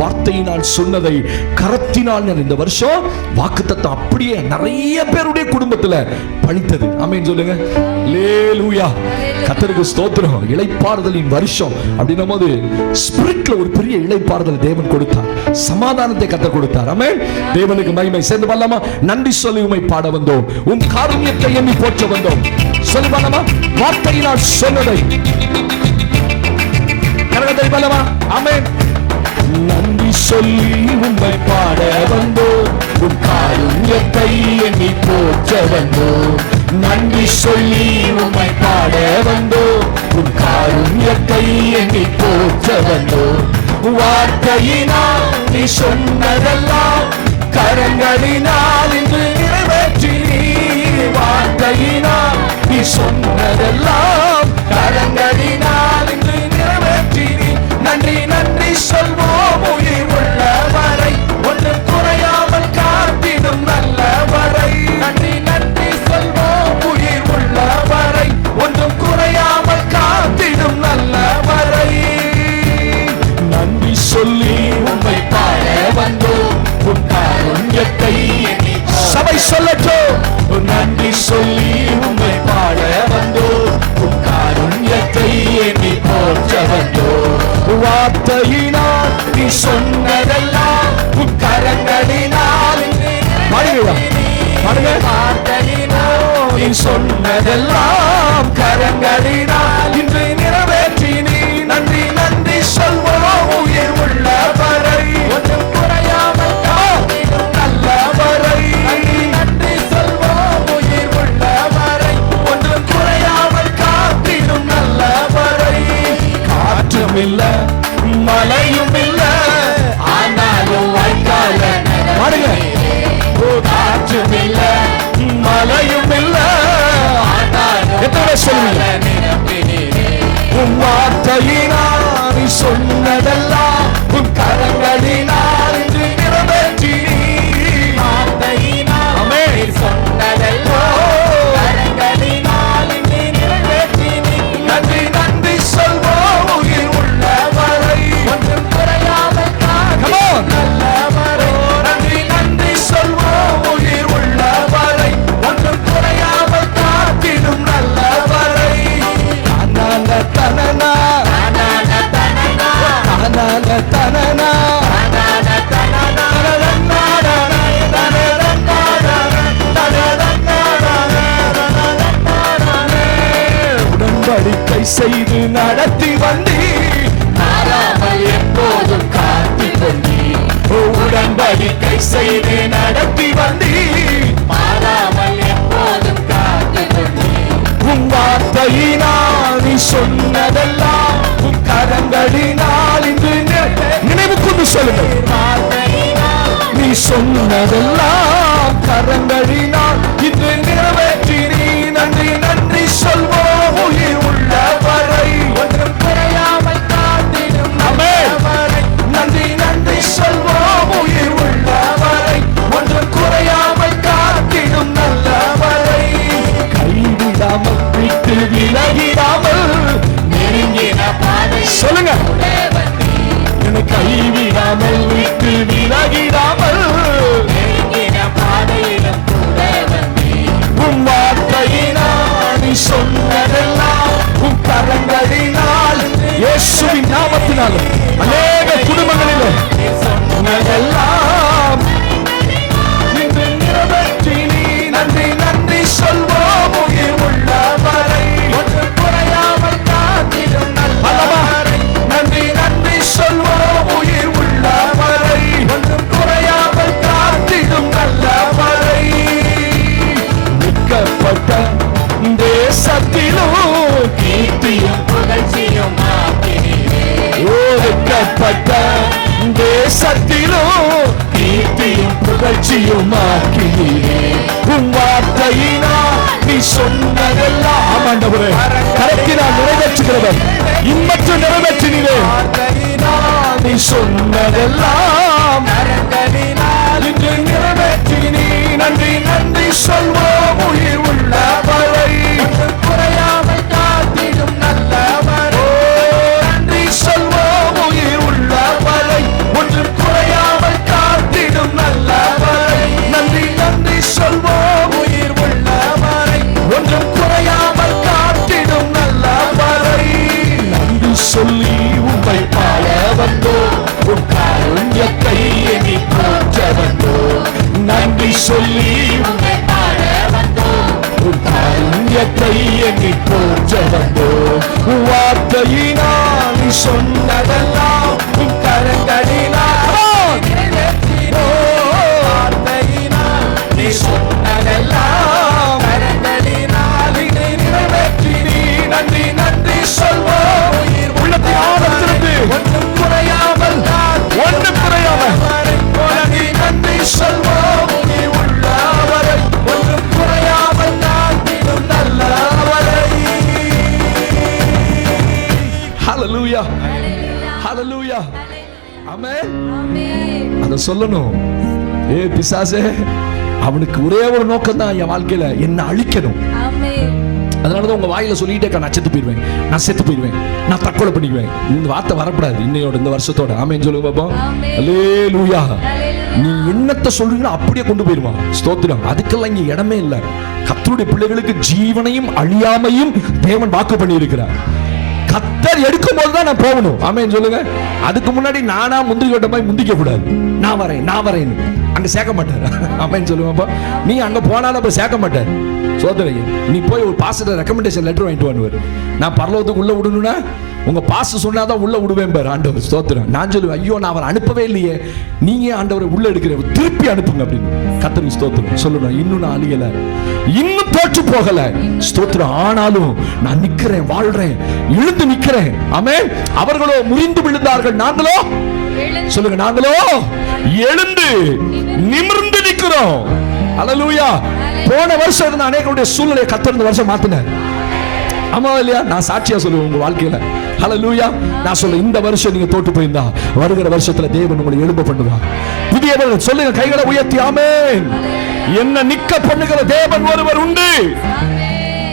வார்த்தையினால் சொன்னதை கரத்தினால் இந்த வருஷம் வாக்குத்தத்தம் அப்படியே நிறைய பேருடைய குடும்பத்துல பலித்தது. ஆமென் சொல்லுங்க. அல்லேலூயா. கர்த்தருக்கு ஸ்தோத்திரம். இளைப்பாறுதலின் வருஷம் அப்படின்னும் போது ஸ்பிரிட்ல ஒரு பெரிய இளைப்பாறுதல் தேவன் கொடுத்தார். சமாதானத்தை கர்த்தர் கொடுத்தார். ஆமென். தேவனுக்கு மகிமை. சேர்ந்து பாடலாமா? நன்றி சொல்லி உம்மை பாட வந்தோம், உம் காருண்யத்தை எண்ணி போற்ற வந்தோம். சொல்லி பாடலாமா? வார்த்தையினால் சொன்னதை கரகத்தை பாடலாமா? ஆமென். நன்றி சொல்லி உம்மை பாட வந்தோம், உம் காருண்யத்தை எண்ணி போற்ற வந்தோம். நன்றி சொல்லி உம்மை பாட வந்தோம், உம் காருண்யத்தை எண்ணி போற்ற வந்தோம். வார்த்தையினால் நீ சொன்னதெல்லாம் கரங்களினால் இன்று நிறைவேற்றி. வார்த்தையினால் நீ சொன்னதெல்லாம் கரங்களினால் இன்று நிறைவேற்றி. நன்றி நன்றி சொல்வோம் உயிர் உள்ளவரை, ஒன்று குறையாமல் காத்திடும் நல்லவரை. நன்றி நன்றி சொல்வோம் உயிர் உள்ளவரை, ஒன்றும் குறையாமல் காத்திடும் நல்லவரை. நன்றி சொல்லி உம்மை பாட வந்தோம், உம் காருண்யத்தை எண்ணி. சபை சொல்லட்டும். நன்றி சொல்லி உம்மை பாட வந்தோம், உம் காருண்யத்தை எண்ணி போற்ற வந்தோம். வார்த்தையினால் நீ சொன்னதெல்லாம் உம் கரங்களினால் வார்த்தையினால் நீ சொன்னதெல்லாம் கரங்களினால் இன்று நிறைவேற்றி. நீ நன்றி நன்றி சொல்வோம் உயிர் உள்ளவரை, ஒன்றும் குறையாமல் காத்திடும் நல்லவரை. நன்றி நன்றி சொல்வோம் உயிர் உள்ளவரை, ஒன்றும் குறையாமல் காத்திடும் நல்லவரை. காற்றும் இல்ல மழையும் இல்ல ஆனாலும் வாய்க்கால பாடுங்க. காற்றும் இல்ல மழையும் இல்ல ஆனாலும் எத்தனை சொல்லுங்க. உன் வார்த்தையினால் நீ சொன்னதெல்லாம் உன் கரங்களினால் இன்று நிறைவேற்றி. வார்த்தையினால் சொன்னதெல்லாம் கரங்களினால் இன்று நிறைவேற்றி. நன்றி நன்றி சொல்வோம் உயிர் உள்ளவரை, ஒன்றும் குறையாமல் காத்திடும் நல்லவரை. நன்றி நன்றி சொல்வோம் உயிர் உள்ளவரை, ஒன்றும் குறையாமல் காத்திடும் நல்லவரை. தனனா தனனா தனனா உடன்படிக்கை செய்து நடத்தி வந்தி, மாறாமல் எப்போதும் காத்து கொண்டி. உடன்படிக்கை செய்து நடத்தி வந்தி, மாறாமல் எப்போதும் காத்து கொண்டி. உம் வார்த்தையினால் நீ சொன்னதெல்லாம் உம் கரங்களினால் இன்று நினைவு கொண்டு சொல்லுங்கள். நீ சொன்னதெல்லாம் கரங்களினால் இன்று நிறைவேற்றி. நீ நன்றி நன்றி சொல்வோம் உயிர் உள்ளவரை, ஒன்றும் குறையாமல் காத்திடும் நல்லவரை. நன்றி நன்றி சொல்வோம் உயிர் உள்ளவரை, ஒன்றும் குறையாமல் காத்திடும் நல்லவரை. கைவிடாமல் விட்டு விலகிடாமல் நெருங்கின பாதை சொல்லுங்க. என்னை கைவிடாமல் விட்டு விலகிடாமல் நெருங்கின பாதையிலும் கூட வந்தீ. உம் வார்த்தையினால் நீ சொன்னதெல்லாம் உம் கரங்களினால் இயேசுவின் நாமத்தினாலும் அநேக குடும்பங்களிலும் சொன்னதெல்லாம் இன்று நிறைவேற்றி. நீ நன்றி நன்றி சொல்வோம் உயிர் உள்ளவரை, ஒன்று குறையாமல் காத்திடும் நல்லவரை. நன்றி நன்றி சொல்வோம் உயிர் உள்ளவரை, ஒன்றும் குறையாமல் காத்திடும் நல்லவரை. நிற்கப்பட்ட தேசத்திலும் கீர்த்தியும் புகழ்ச்சியும் ஒதுக்கப்பட்ட தேசத்திலும் கீர்த்தியும் புகழ்ச்சியும் உம் வார்த்தையினால் நீ சொன்னதெல்லாம் ஆண்டவரே கரத்தினால் நிறைவேற்றுகிறவர் இம்மற்ற நிறைவேற்றினீரே. நீ சொன்னதெல்லாம் இன்று நிறைவேற்றி. நீ நன்றி நன்றி சொல்வோம் உயிர் உள்ளவரை, குறையாமல் காத்திடும் நல்லவரை. நன்றி சொல்வோம் உயிர் உள்ளவரை, ஒன்று சொல்லி காரியத்தை எண்ணி போற்ற வந்தோம். வார்த்தையினால் நீ சொன்னதெல்லாம் உன் கரங்களினால் வார்த்தையினால் நீ சொன்னதெல்லாம் கரங்களினால் இதை நிறைவேற்றி நீ நன்றி நன்றி சொல்வோம். உள்ளத்தின் ஆழத்திலிருந்து ஒன்றும் குறையாமல் ஒன்றும் குறையாமல் நன்றி நன்றி சொல்வோம். நீ உள்ளவரை ஒன்றும் குறையாமல் நாட்டிடும் நல்லவரை. ஹல்லேலூயா ஹல்லேலூயா ஆமென். அத சொல்லணும். ஏ பிசாசே, அவனுக்கு ஒரே ஒரு நோக்கம் தான் என் வாழ்க்கையில என்ன அழிக்கணும். அதனாலதான் உங்க வாயில சொல்லிட்டே நான் செத்து போயிடுவேன், நான் செத்து போயிடுவேன், நான் தற்கொலை பண்ணிக்குவேன். இந்த வார்த்தை வரக்கூடாது இன்னையோட இந்த வருஷத்தோட. ஆமென் சொல்லுங்க பாப்போம். அல்லேலூயா. நீ என்னத்தை சொல்றீங்களோ அப்படியே கொண்டு போயிருவான். ஸ்தோத்திரம். அதுக்கெல்லாம் இங்க இடமே இல்லை. கர்த்தருடைய பிள்ளைகளுக்கு ஜீவனையும் அழியாமையும் தேவன் வாக்கு பண்ணி இருக்கிறார். கர்த்தர் எடுக்கும் போதுதான் நான் போகணும். ஆமென் சொல்லுங்க. அதுக்கு முன்னாடி நானா முந்திரி கொட்ட போய் முந்திக்க கூடாது. நான் வரேன் நான் வரேன் அங்க சேர்க்க மாட்டார். ஆமென் சொல்லுவாப்பா. நீ அங்க போனாலும் அப்ப சேர்க்க மாட்டார். சோதரையா, நீ போய் ஒரு பாஸ்டர் ரெக்கமெண்டேஷன் லெட்டர் வாங்கிட்டு வருவார். நான் பரலோகத்துக்கு உள்ள விடணும்னா உங்க பாஸ் சொன்னாதான் உள்ள விடுவேன் பாரு ஆண்டவர். ஸ்தோத்திரம். நான் சொல்லுவேன், ஐயோ நான் அவரை அனுப்பவே இல்லையே, நீங்க ஆண்டவரை உள்ள எடுக்கிற, திருப்பி அனுப்புங்க அப்படின்னு. கர்த்தருக்கு ஸ்தோத்திரம். சொல்லணும், இன்னும் நான் அழியல, இன்னும் தோற்று போகல. ஸ்தோத்திரம். ஆனாலும் நான் நிக்கிறேன், வாழ்றேன், எழுந்து நிக்கிறேன். ஆமென். அவர்களோ முறிந்து விழுந்தார்கள், நாங்களோ சொல்லுங்க, நாங்களோ எழுந்து நிமிர்ந்து நிக்கிறோம். அல்லேலூயா. போன வருஷம் இருந்த அநேகருடைய சூழ்நிலையை கர்த்தர் இந்த வருஷம் மாத்தினார். ஆமா இல்லையா? நான் சாட்சியா சொல்லுவேன் உங்க வாழ்க்கையில. ஹல்லேலூயா. நான் சொல்ல, இந்த வருஷம் நீங்க தோற்று போயிருந்தா வருகிற வருஷத்துல தேவன் உங்களை எழும்ப பண்ணுவார். புதியவர்கள் சொல்லுங்க, கைகளை உயர்த்தி ஆமென். என்ன நிக்க பண்ணுகிற தேவன் ஒருவர் உண்டு.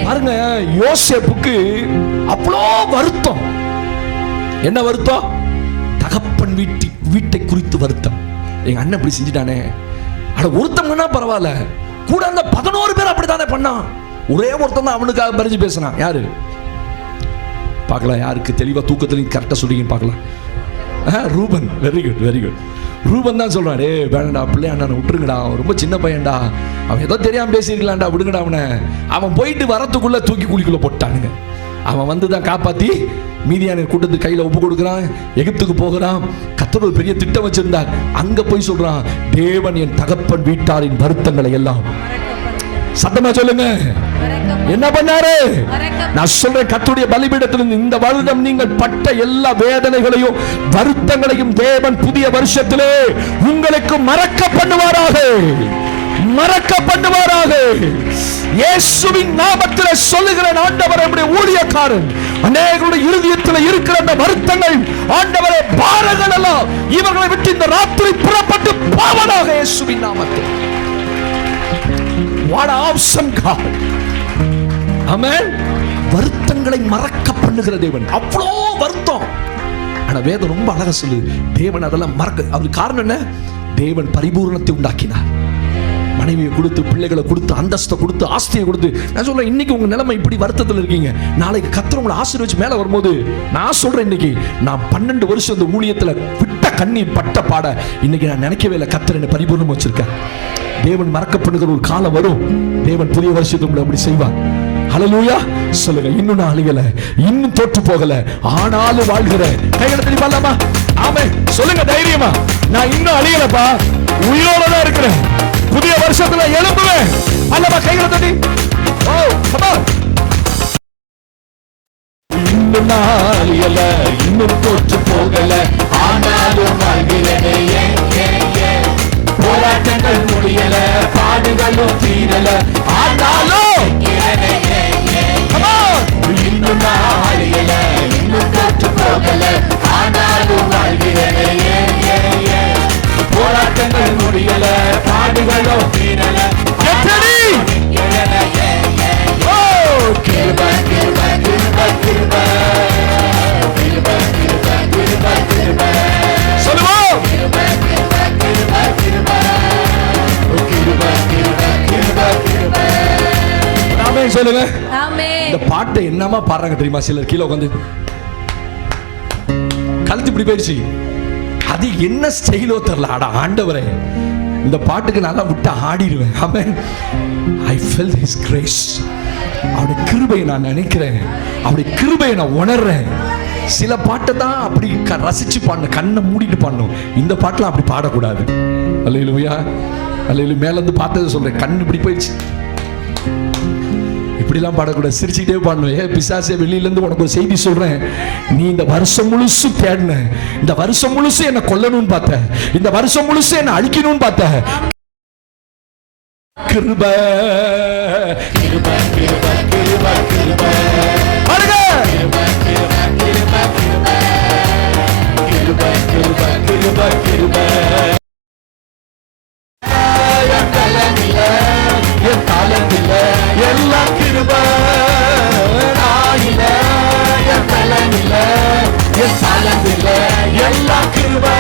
பாருங்க, யோசேப்புக்கு அவ்வளோ வருத்தம். என்ன வருத்தம்? தகப்பன் வீட்டை குறித்து வருத்தம். எங்க அண்ணன் இப்படி செஞ்சுட்டானே. அட ஒருத்தம்னா பரவாயில்ல, கூட அந்த 11 பேர் அப்படித்தானே பண்ணான். ஒரே ஒருத்தன் தான் அவனுக்காக பறிஞ்சு பேசினான். யாரு பார்க்கலாம்? யாருக்கு தெளிவா தூக்கத்துல கரெக்டா சொல்றீங்கன்னு பார்க்கலாம். Ruban. Very good very good. Ruban தான் சொல்றான், டே வேணடா பிள்ளை அண்ணனை விட்டுருங்கடா, அவன் ரொம்ப சின்ன பையன்டா, அவன் ஏதோ தெரியாம பேசியிருக்கலாம்டா, விடுங்கடா அவனை. அவன் போயிட்டு வரத்துக்குள்ள தூக்கி குழிக்குள்ள போட்டானுங்க. அவன் வந்து தான் காப்பாத்தி மீதியான கூட்டத்துக்கு கையில ஒப்பு கொடுக்கிறான். எகிப்துக்கு போகிறான். கர்த்தர் ஒரு பெரிய திட்டம் வச்சிருந்தார். அங்க போய் சொல்றான், தேவன் என் தகப்பன் வீட்டாரின் வருத்தங்களை எல்லாம், சத்தமா சொல்லுங்க, என்ன பண்ணாரு? நான் சொல்றேன், கர்த்தருடைய பலிபீடத்தில் இந்த வருடம் நீங்கள் பட்ட எல்லா வேதனைகளையும் வருத்தங்களையும் தேவன் புதிய வருஷத்திலே உங்களுக்கு மறக்க பண்ணுவாராக, மறக்க பண்ணுவாராக. இயேசுவின் நாமத்தில் சொல்லுகிறேன், ஆண்டவரே, நம்முடைய ஊழியக்காரன் அநேகருடைய இருதயத்தில் இருக்கிற அந்த வருத்தங்கள், ஆண்டவரே, பாரங்கள் எல்லாம் இவர்களை விட்டு இந்த ராத்திரி புறப்பட்டு போவதாக இயேசுவின் நாமத்தில். What awesome God. Amen. வருத்தங்களை மறக்க பண்ணுகிற தேவன். அவ்வளோ வருத்தம். ஆனா வேதம் ரொம்ப அழகா சொல்லுது, தேவன் அதெல்லாம் மறக்க. அது காரணம் என்ன? தேவன் பரிபூரணத்தை உண்டாக்கினார். மனைவியை கொடுத்து, பிள்ளைகளை கொடுத்து, அந்தஸ்தை கொடுத்து, ஆஸ்தியை கொடுத்து. நான் சொல்றேன், இன்னைக்கு உங்க நிலைமை இப்படி வருத்தத்தில் இருக்கீங்க, நாளைக்கு கர்த்தர் உங்களை ஆசீர்வதிச்சு மேல வரும்போது, நான் சொல்றேன், இன்னைக்கு நான் 12 வருஷம் இந்த ஊழியத்துல விட்ட கண்ணீர் பட்ட பாட இன்னைக்கு நான் நினைக்கவே இல்லை. கர்த்தர் என்னை பரிபூர்ணம் வச்சிருக்கேன். தேவன் மறக்கப்படுகிற ஒரு காலம் வரும். தேவன் புதிய வருஷத்துக்கு அப்படி செய்வார். ஹல்லேலூயா. சொல்லுங்க, இன்னும் நான் அழியல, இன்னும் தோற்று போகல, ஆனாலும் வாழ்கிறேன். கைகளை தட்டி பாடலாமா? ஆமென். சொல்லுங்க தைரியமா, நான் இன்னும் அழியலப்பா, உயிரோட தான் இருக்கிறேன், புதிய வருஷத்துல எழும்புவேன். அல்லவா? கைகளை தட்டி. ஓ கமா. இன்னும் நான் அழியல, இன்னும் தோற்று போகல, ஆனாலும் வாழ்கிறேன். போராட்டங்கள் முடியல, பாடுகளும் தீரல, ஆனாலும் இன்னும் நான் அழியல, இன்னும் தோற்று போகல, ஆனாலும் வாழ்கிறேன். போராட்டங்கள் முடியல, பாடுகளும் தீரல. எப்படி? ஓ கிருபை கிருபை கிருபை கிருபை கிருபை கிருபை கிருபை கிருபை. சொல்லுவோம், கிருபை கிருபை கிருபை கிருபை கிருபை கிருபை கிருபை கிருபை. ஆமென் சொல்லுங்க. ஆமென். இந்த பாட்டை என்னமா பாடுறாங்க தெரியுமா? சிலர் கீழே உட்கார்ந்து கழுத்து இப்படி போயிடுச்சு. அது என்ன ஸ்டைலோ தெரியல. அட ஆண்டவரே, இந்த பாட்டுக்கு நல்லா விட்டு ஆடிடுவேன். ஆமென். I felt his grace. அவருடைய கிருபையை நான் நினைக்கிறேன், அவருடைய கிருபையை நான் உணர்றேன். சில பாட்டை தான் அப்படி ரசிச்சு பாடணும், கண்ணை மூடிட்டு பாடணும். இந்த பாட்டெலாம் அப்படி பாடக்கூடாது. அல்லேலூயா, அல்லேலூயா. மேலேருந்து பார்த்தது சொல்றேன், கண்ணு இப்படி போயிடுச்சு, இப்படிலாம் பாடக்கூடாது, சிரிச்சுக்கிட்டே பாடணும். பிசாசே, வெளியிலேருந்து உனக்கு ஒரு செய்தி சொல்றேன். நீ இந்த வருஷம் முழுசும் தேடின, இந்த வருஷம் முழுசும் என்ன கொல்லணும்னு பார்த்த, இந்த வருஷம் முழுசும் என்ன அழிக்கணும்னு பார்த்த. கிருபை கிருபை கிருபை கிருபை கிருபை பாருங்க. கிருபை கிருபை கிருபை கிருபை என் பலனில்ல, என் தாளந்தில்ல, எல்லாம் கிருபை. நாயில்ல, என் பலனில்ல, என் தாளந்தில்ல, எல்லாம் கிருபை.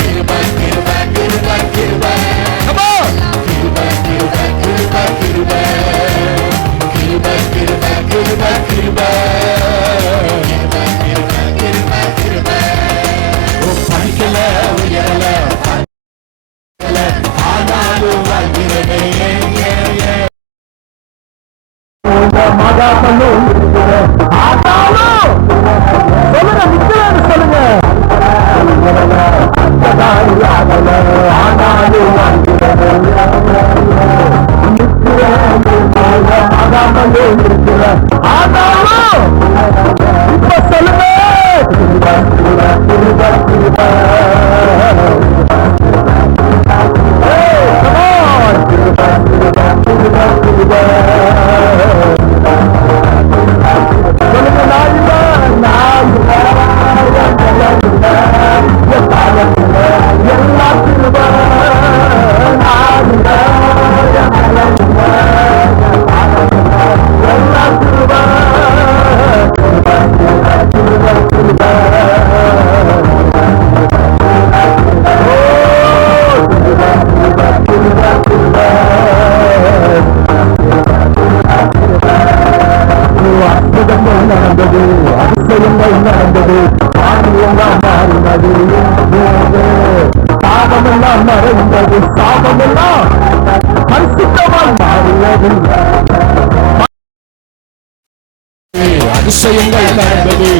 கிருபை கிருபை கிருபை கிருபை. கிருபை கிருபை கிருபை கிருபை. கிருபை கிருபை கிருபை கிருபை. கிருபை கிருபை கிருபை. படிக்கல, உயரல, ஆனாலும் வாழ்கிறதே. அதிசயங்கள் நடந்தது,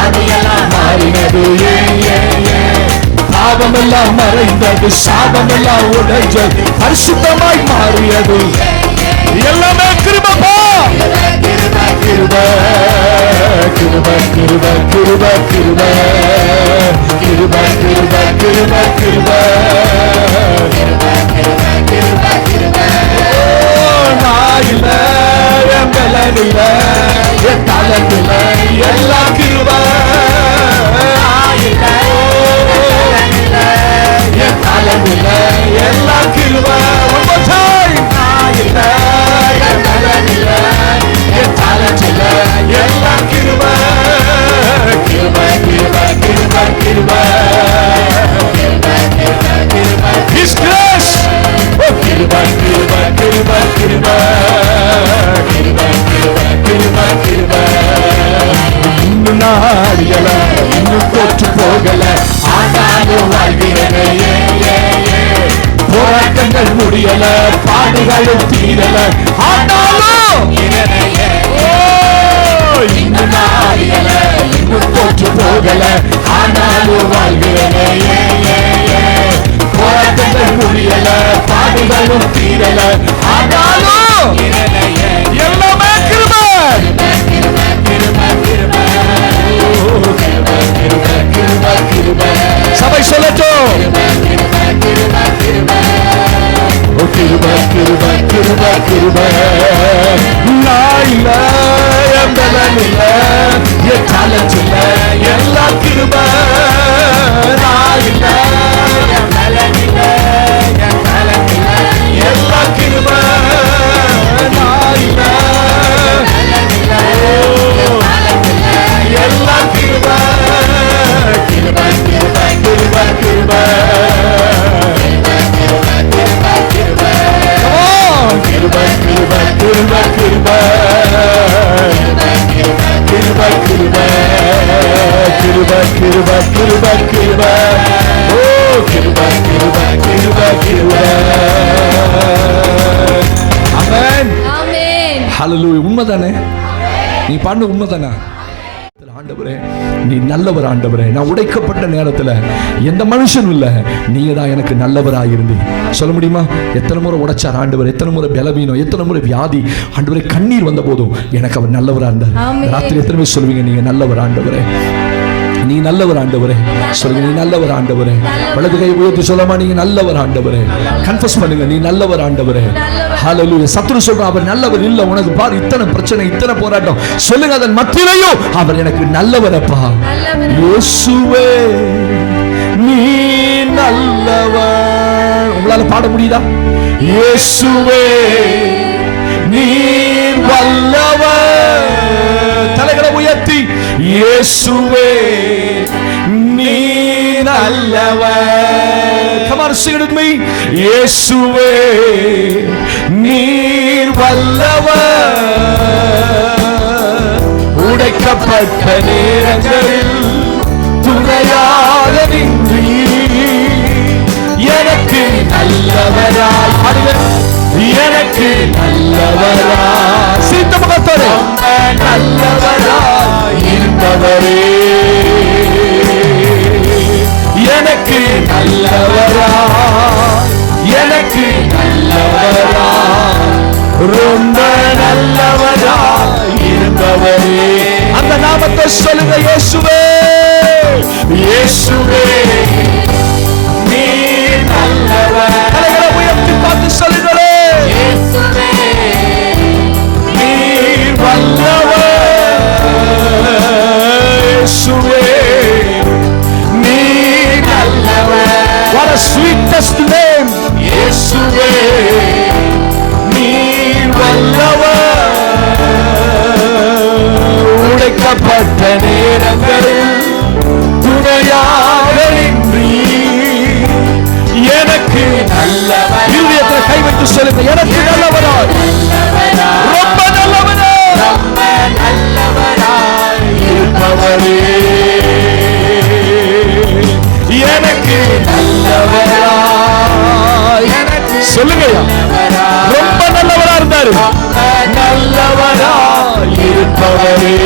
ஆதியெல்லாம் மாறினது, பாவமெல்லாம் மறைந்தது, சாபமெல்லாம் உடைஞ்சது, பரிசுத்தமாய் மாறியது. எல்லாமே கிருபைப்பா. கிருபை கிருபை கிருபை கிருபை கிருபை கிருபை கிருபை கிருபை. நாயில்ல, என் பலனில்ல, என் தாளந்தில்ல, எல்லாம் கிருபை. என் தாளந்தில்ல, எல்லாம் கிருபை. நாயில்ல, என் பலனில்ல, என் தாளந்தில்ல, எல்லாம் கிருபை. கிருபை கிருபை கிருபை கிருபை. His grace. கிருபை கிருபை கிருபை கிருபை. கிருபை கிருபை கிருபை கிருபை. இன்னும் நாடியல, இன்னும் தோற்று போகல, ஆனாலும் வாழ்கிறதே. போராட்டங்கள் முடியல, பாடுகளும் தீரல, ஆனாலும் இன்னும் நாடியல, இன்னும் தோற்று போகல, ஆனாலும் வாழ்கிறதே. போராட்டங்கள் முடியல, பாடுகளும் தீரல, ஆனாலும் எல்லாமே கிருபை. சபை சொல்லட்டும். கிருபை கிருபை கிருபை கிருபை. நாயில்ல, என் பலனில்ல, என் தாளந்தில்ல, எல்லாம் கிருபை. நாயில்ல, என் பலனில்ல, என் தாளந்தில்ல, எல்லாம் கிருபை. நாயில்ல, எல்லாம் கிருபை. கிருபை கிருபை கிருபை கிருபை. கிருபை கிருபை கிருபை கிருபை. கிருபை கிருபை கிருபை கிருபை கிருபை கிருபை. ஓ கிருபை கிருபை கிருபை ஹல்லேலூயா. உண்மைதானே? நீ பாடு உண்மைதானே? ஆண்டவரே நீ நல்லவர் ஆண்டவரே. நான் உடைக்கப்பட்ட நேரத்தில் எந்த மனுஷனும் இல்லை, நீங்க தான் எனக்கு நல்லவராக இருந்து. சொல்ல முடியுமா? எத்தனை முறை உடைச்சார் ஆண்டவர், எத்தனை முறை பலவீனம், எத்தனை முறை வியாதி ஆண்டவரே, கண்ணீர் வந்த போதும் எனக்கு அவர் நல்லவராக இருந்தார். ராத்திரி எத்தனை பேர் சொல்லுவீங்க நீங்க நல்லவர் ஆண்டவரே, நீ நல்லவர் ஆண்டவரே? சொல்லுங்க, நீ நல்லவர் ஆண்டவரே. வலது கை உயர்த்தி சொல்லமா, நீங்க நல்லவர் ஆண்டவரே. கன்ஃபஸ் பண்ணுங்க, நீ நல்லவர் ஆண்டவரே. ஹல்லேலூயா. சத்துரு சொல்றான் அவர் நல்லவர் இல்ல, உனக்கு பார் இத்தனை பிரச்சனை, இத்தனை போராட்டம். சொல்லுங்க, அதன் மத்தியிலையும் அவர் எனக்கு நல்லவரப்பா. இயேசுவே நீ நல்லவர். உங்களால பாட முடியுதா? இயேசுவே நீ வல்லவர். தலைகளை உயர்த்தி, இயேசுவே நீ நல்லவர். Come on, sing it with me. இயேசுவே நீர் வல்லவர். உடைக்கப்பட்ட நேரங்களில் துணையாக நின்றீர். எனக்கு நல்லவராய் பாடுங்க, எனக்கு நல்லவராய் சீத்த முகத்தோடு நல்லவராய் இருந்தவரே. எனக்கு நல்லவராய், எனக்கு நல்லவராய், ரொம்ப நல்லவராய் இருந்தவரே. அந்த நாமத்தை சொல்லுங்க, இயேசுவே இயேசுவே நீ நல்லவர். தலைகளை உயர்த்தி பார்த்து சொல்லுங்களே, இயேசுவே நீ வல்லவர். இயேசுவே நீ நல்லவர். What a sweetest name. இயேசுவே நீ வல்லவர். உடைக்கப்பட்ட நேரங்களில் துணையாக நின்றீர். எனக்கு நல்லவர். இருதயத்தை கை வைத்து சொல்லுங்க, எனக்கு நல்லவராய், ரொம்ப நல்லவராய், ரொம்ப நல்லவராய் இருப்பவரே. எனக்கு நல்லவராய், சொல்லுங்க, ரொம்ப நல்லவரா இருந்தாரு, நல்லவராய் இருப்பவரே.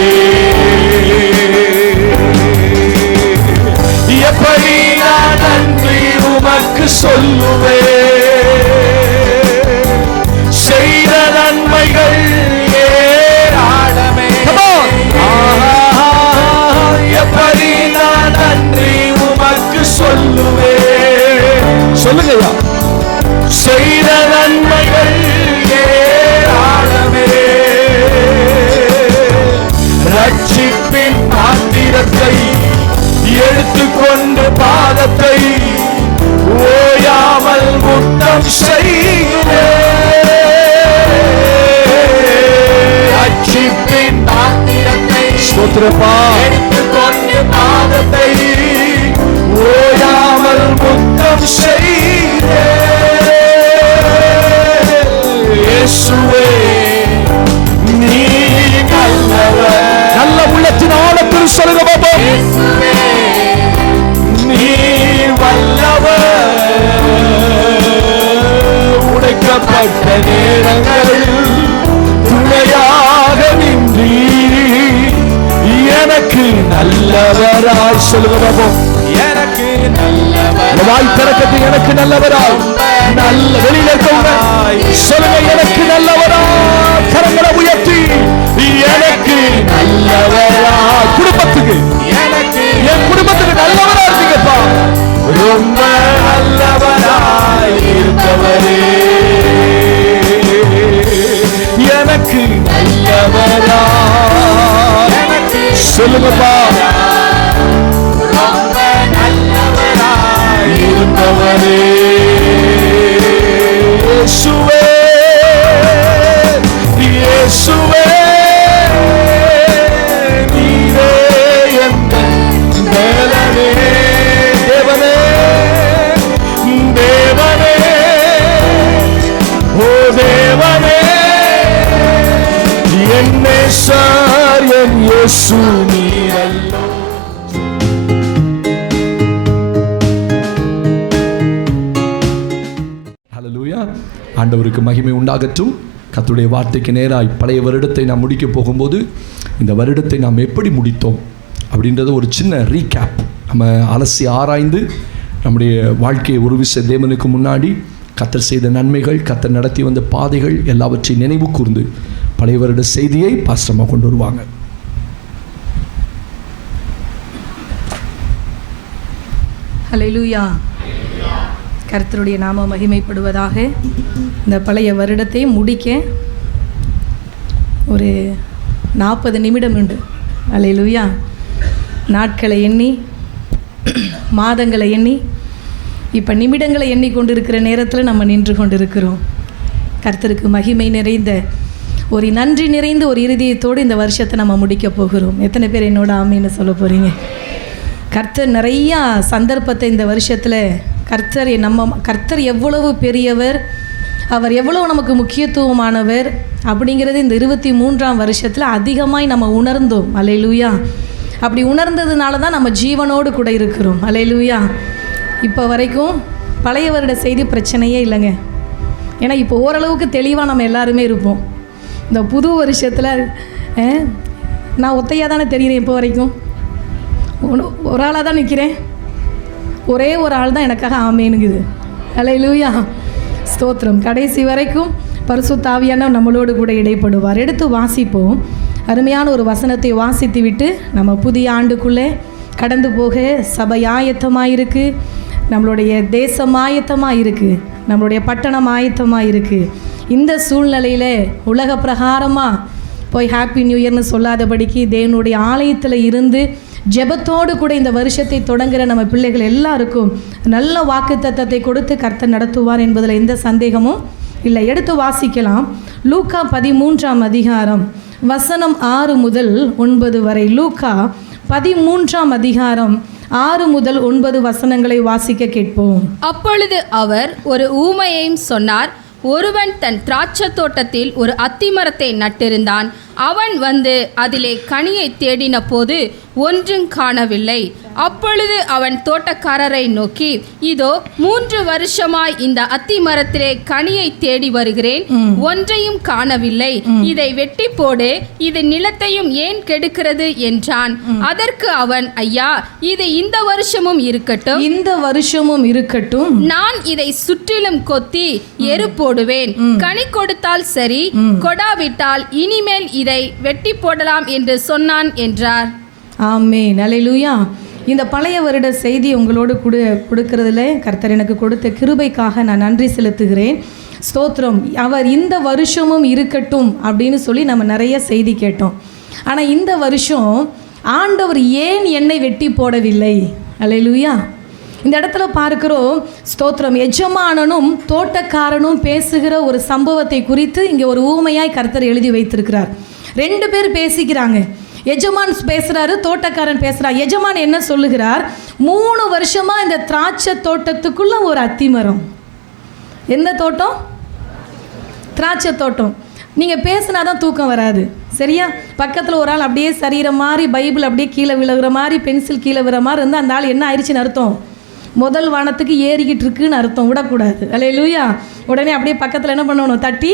எப்படி நான் நன்றி உமக்கு சொல்லுவேன், செய்த நன்மைகள் ஏராளமே. எப்படி நான் நன்றி உமக்கு சொல்லுவேன். சொல்லுங்கய்யா, செய்த நன்மைகள் ஏராளமே. ரட்சிப்பின் பாத்திரத்தை எடுத்துக்கொண்டு பாதத்தை ஓயாமல் முத்தம் செய்தேன். ரட்சிப்பின் பாத்திரத்தை எடுத்துக்கொண்டு பாதத்தை ஓயாமல் முத்தம் செய்தேன். இயேசுவே நீ நல்லவர். நல்ல உள்ளத்தின் ஆழத்தில் சொல்லுங்க பாபா, இயேசுவே நீ வல்லவர். உடைக்கப்பட்ட நேரங்களில் துணையாக நின்றீர். எனக்கு நல்லவராய் சொல்லுங்க பாபா, எனக்கு நல்லவர். வாய் திறக்கத்து, எனக்கு நல்லவராய். நல்ல வெளியில இருக்கவங்க சொல்லுங்க, எனக்கு நல்லவராய். கரங்களை உயர்த்தி, எனக்கு நல்லவராய். குடும்பத்துக்கு, எனக்கு என் குடும்பத்துக்கு நல்லவரா இருந்தீங்கப்பா. ரொம்ப நல்லவராய் இருந்தவரே. எனக்கு நல்லவராய், எனக்கு சொல்லுங்கப்பா, ரொம்ப நல்லவராய் இருந்தவரே. இயேசுவே இயேசுவே நீரே என் தேவனே. தேவனே தேவனே ஓ தேவனே, என் நேசர் என் இயேசு நீரல்லோ. ஹல்லேலூயா. ஆண்டவருக்கு மகிமை உண்டாகட்டும். கர்த்தருடைய வார்த்தைக்கு நேராய் பழைய வருடத்தை நாம் முடிக்க போகும்போது இந்த வருடத்தை நாம் எப்படி முடித்தோம் அப்படின்றத ஒரு சின்ன ரீகேப் நம்ம அலசி ஆராய்ந்து நம்முடைய வாழ்க்கையை ஒரு விஷய தேவனுக்கு முன்னாடி கர்த்தர் செய்த நன்மைகள், கர்த்தர் நடத்தி வந்த பாதைகள் எல்லாவற்றையும் நினைவு கூர்ந்து பழைய வருட செய்தியை பாஸ்டமா கொண்டு வருவாங்க. ஹல்லேலூயா. கர்த்தருடைய நாம மகிமைப்படுவதாக. இந்த பழைய வருடத்தை முடிக்க ஒரு 40 நிமிடம் உண்டு. ஹல்லேலூயா. நாட்களை எண்ணி, மாதங்களை எண்ணி, இப்போ நிமிடங்களை எண்ணி கொண்டிருக்கிற நேரத்தில் நம்ம நின்று கொண்டிருக்கிறோம். கர்த்தருக்கு மகிமை நிறைந்த ஒரு நன்றி நிறைந்த ஒரு இருதயத்தோடு இந்த வருஷத்தை நம்ம முடிக்க போகிறோம். எத்தனை பேர் என்னோட ஆமீன்னு சொல்ல போகிறீங்க? கர்த்தர் நிறையா சந்தர்ப்பத்தை இந்த வருஷத்தில் கர்த்தர் எவ்வளவு பெரியவர், அவர் எவ்வளவு நமக்கு முக்கியத்துவமானவர் அப்படிங்கிறது இந்த 23ஆம் வருஷத்தில் அதிகமாய் நம்ம உணர்ந்தோம். அல்லேலூயா. அப்படி உணர்ந்ததுனால தான் நம்ம ஜீவனோடு கூட இருக்கிறோம். அல்லேலூயா. இப்போ வரைக்கும் பழைய வருட செய்தி பிரச்சனையே இல்லைங்க. ஏன்னா இப்போ ஓரளவுக்கு தெளிவாக நம்ம எல்லாருமே இருப்போம். இந்த புது வருஷத்தில் நான் ஒத்தையாக தானே தெரிகிறேன். இப்போ வரைக்கும் ஒரு ஆளாக தான் நிற்கிறேன். ஒரே ஒரு ஆள் தான் எனக்காக ஆமேனுங்குது. அல்லேலூயா. ஸ்தோத்திரம். கடைசி வரைக்கும் பரிசுத்த ஆவியானவர் நம்மளோடு கூட இடைப்படுவார். எடுத்து வாசிப்போம். அருமையான ஒரு வசனத்தை வாசித்து விட்டு நம்ம புதிய ஆண்டுக்குள்ளே கடந்து போக சபை ஆயத்தமாக இருக்குது, நம்மளுடைய தேசம் ஆயத்தமாக இருக்குது, நம்மளுடைய பட்டணம் ஆயத்தமாக இருக்குது. இந்த சூழ்நிலையில் உலக பிரகாரமாக போய் ஹாப்பி நியூ இயர்னு சொல்லாதபடிக்கு தேவனுடைய ஆலயத்தில் இருந்து ஜெபத்தோடு கூட இந்த வருஷத்தை தொடங்குகிற நம்ம பிள்ளைகள் எல்லாருக்கும் நல்ல வாக்குத்தத்தத்தை கொடுத்து கர்த்தர் நடத்துவார் என்பதில் எந்த சந்தேகமும் இல்லை. எடுத்து வாசிக்கலாம். லூக்கா 13ஆம் அதிகாரம் வசனம் 6 முதல் 9 வரை. லூக்கா 13ஆம் அதிகாரம் 6 முதல் 9 வசனங்களை வாசிக்க கேட்போம். அப்பொழுது அவர் ஒரு ஊமையையும் சொன்னார். ஒருவன் தன் திராட்சை தோட்டத்தில் ஒரு அத்திமரத்தை நட்டிருந்தான். அவன் வந்து அதிலே கனியை தேடின போது ஒன்றும் காணவில்லை. அப்பொழுது அவன் தோட்டக்காரரை நோக்கி, இதோ 3 வருஷமாய் இந்த அத்திமரத்திலே கனியை தேடி வருகிறேன், ஒன்றையும் காணவில்லை. இதை வெட்டி போடு, இது நிலத்தையும் ஏன் கெடுக்கிறது என்றான். அதற்கு அவன், ஐயா, இது இந்த வருஷமும் இருக்கட்டும், நான் இதை சுற்றிலும் கொத்தி எரு போடுவேன். கனி கொடுத்தால் சரி, கொடாவிட்டால் இனிமேல் இதை வெட்டி போடலாம் என்று சொன்னான் என்றார். ஆமென். அல்லேலூயா. இந்த பழைய வருட செய்தி உங்களோடு கொடுக்கறதுல கர்த்தர் எனக்கு கொடுத்த கிருபைக்காக நான் நன்றி செலுத்துகிறேன். ஸ்தோத்திரம். அவர் இந்த வருஷமும் இருக்கட்டும் அப்படின்னு சொல்லி நம்ம நிறைய செய்தி கேட்டோம். ஆனால் இந்த வருஷம் ஆண்டவர் ஏன் என்னை வெட்டி போடவில்லை? அல்லேலூயா. இந்த இடத்துல பார்க்கிறோம். ஸ்தோத்திரம். எஜமானனும் தோட்டக்காரனும் பேசுகிற ஒரு சம்பவத்தை குறித்து இங்கே ஒரு ஊமையாய் கர்த்தர் எழுதி வைத்திருக்கிறார். 2 பேர் பேசிக்கிறாங்க. எஜமான் பேசுகிறாரு, தோட்டக்காரன் பேசுகிறார். எஜமான் என்ன சொல்லுகிறார்? 3 வருஷமாக இந்த திராட்சை தோட்டத்துக்குள்ள ஒரு அத்திமரம். எந்த தோட்டம்? திராட்சை தோட்டம். நீங்கள் பேசினா தான் தூக்கம் வராது, சரியா? பக்கத்தில் ஒரு ஆள் அப்படியே சரீர மாதிரி பைபிள் அப்படியே கீழே விழுகிற மாதிரி, பென்சில் கீழே விழுற மாதிரி இருந்தால் அந்த ஆள் என்ன ஆயிடுச்சுன்னு அர்த்தம்? முதல் வானத்துக்கு ஏறிக்கிட்டு இருக்குன்னு அர்த்தம். விடக்கூடாது. அல்லேலூயா. உடனே அப்படியே பக்கத்தில் என்ன பண்ணணும்? தட்டி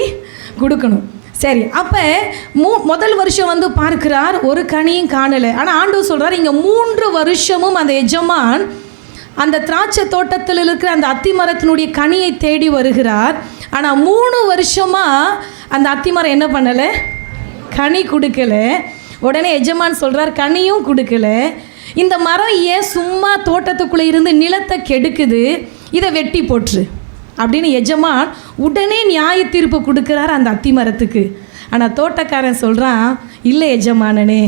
கொடுக்கணும். சரி. அப்போ முதல் வருஷம் வந்து பார்க்கிறார், ஒரு கனியும் காணலை. ஆனால் ஆண்டவர் சொல்கிறார், இங்கே 3 வருஷமும் அந்த எஜமான் அந்த திராட்சை தோட்டத்தில் இருக்கிற அந்த அத்திமரத்தினுடைய கனியை தேடி வருகிறார். ஆனால் 3 வருஷமாக அந்த அத்திமரம் என்ன பண்ணலை? கனி கொடுக்கல. உடனே எஜமான் சொல்கிறார், கனியும் கொடுக்கல, இந்த மரம் ஏன் சும்மா தோட்டத்துக்குள்ளே இருந்து நிலத்தை கெடுக்குது, இதை வெட்டி போட்டுரு அப்படின்னு எஜமான் உடனே நியாய தீர்ப்பு கொடுக்குறார் அந்த அத்திமரத்துக்கு. ஆனால் தோட்டக்காரன் சொல்கிறான், இல்லை எஜமானனே,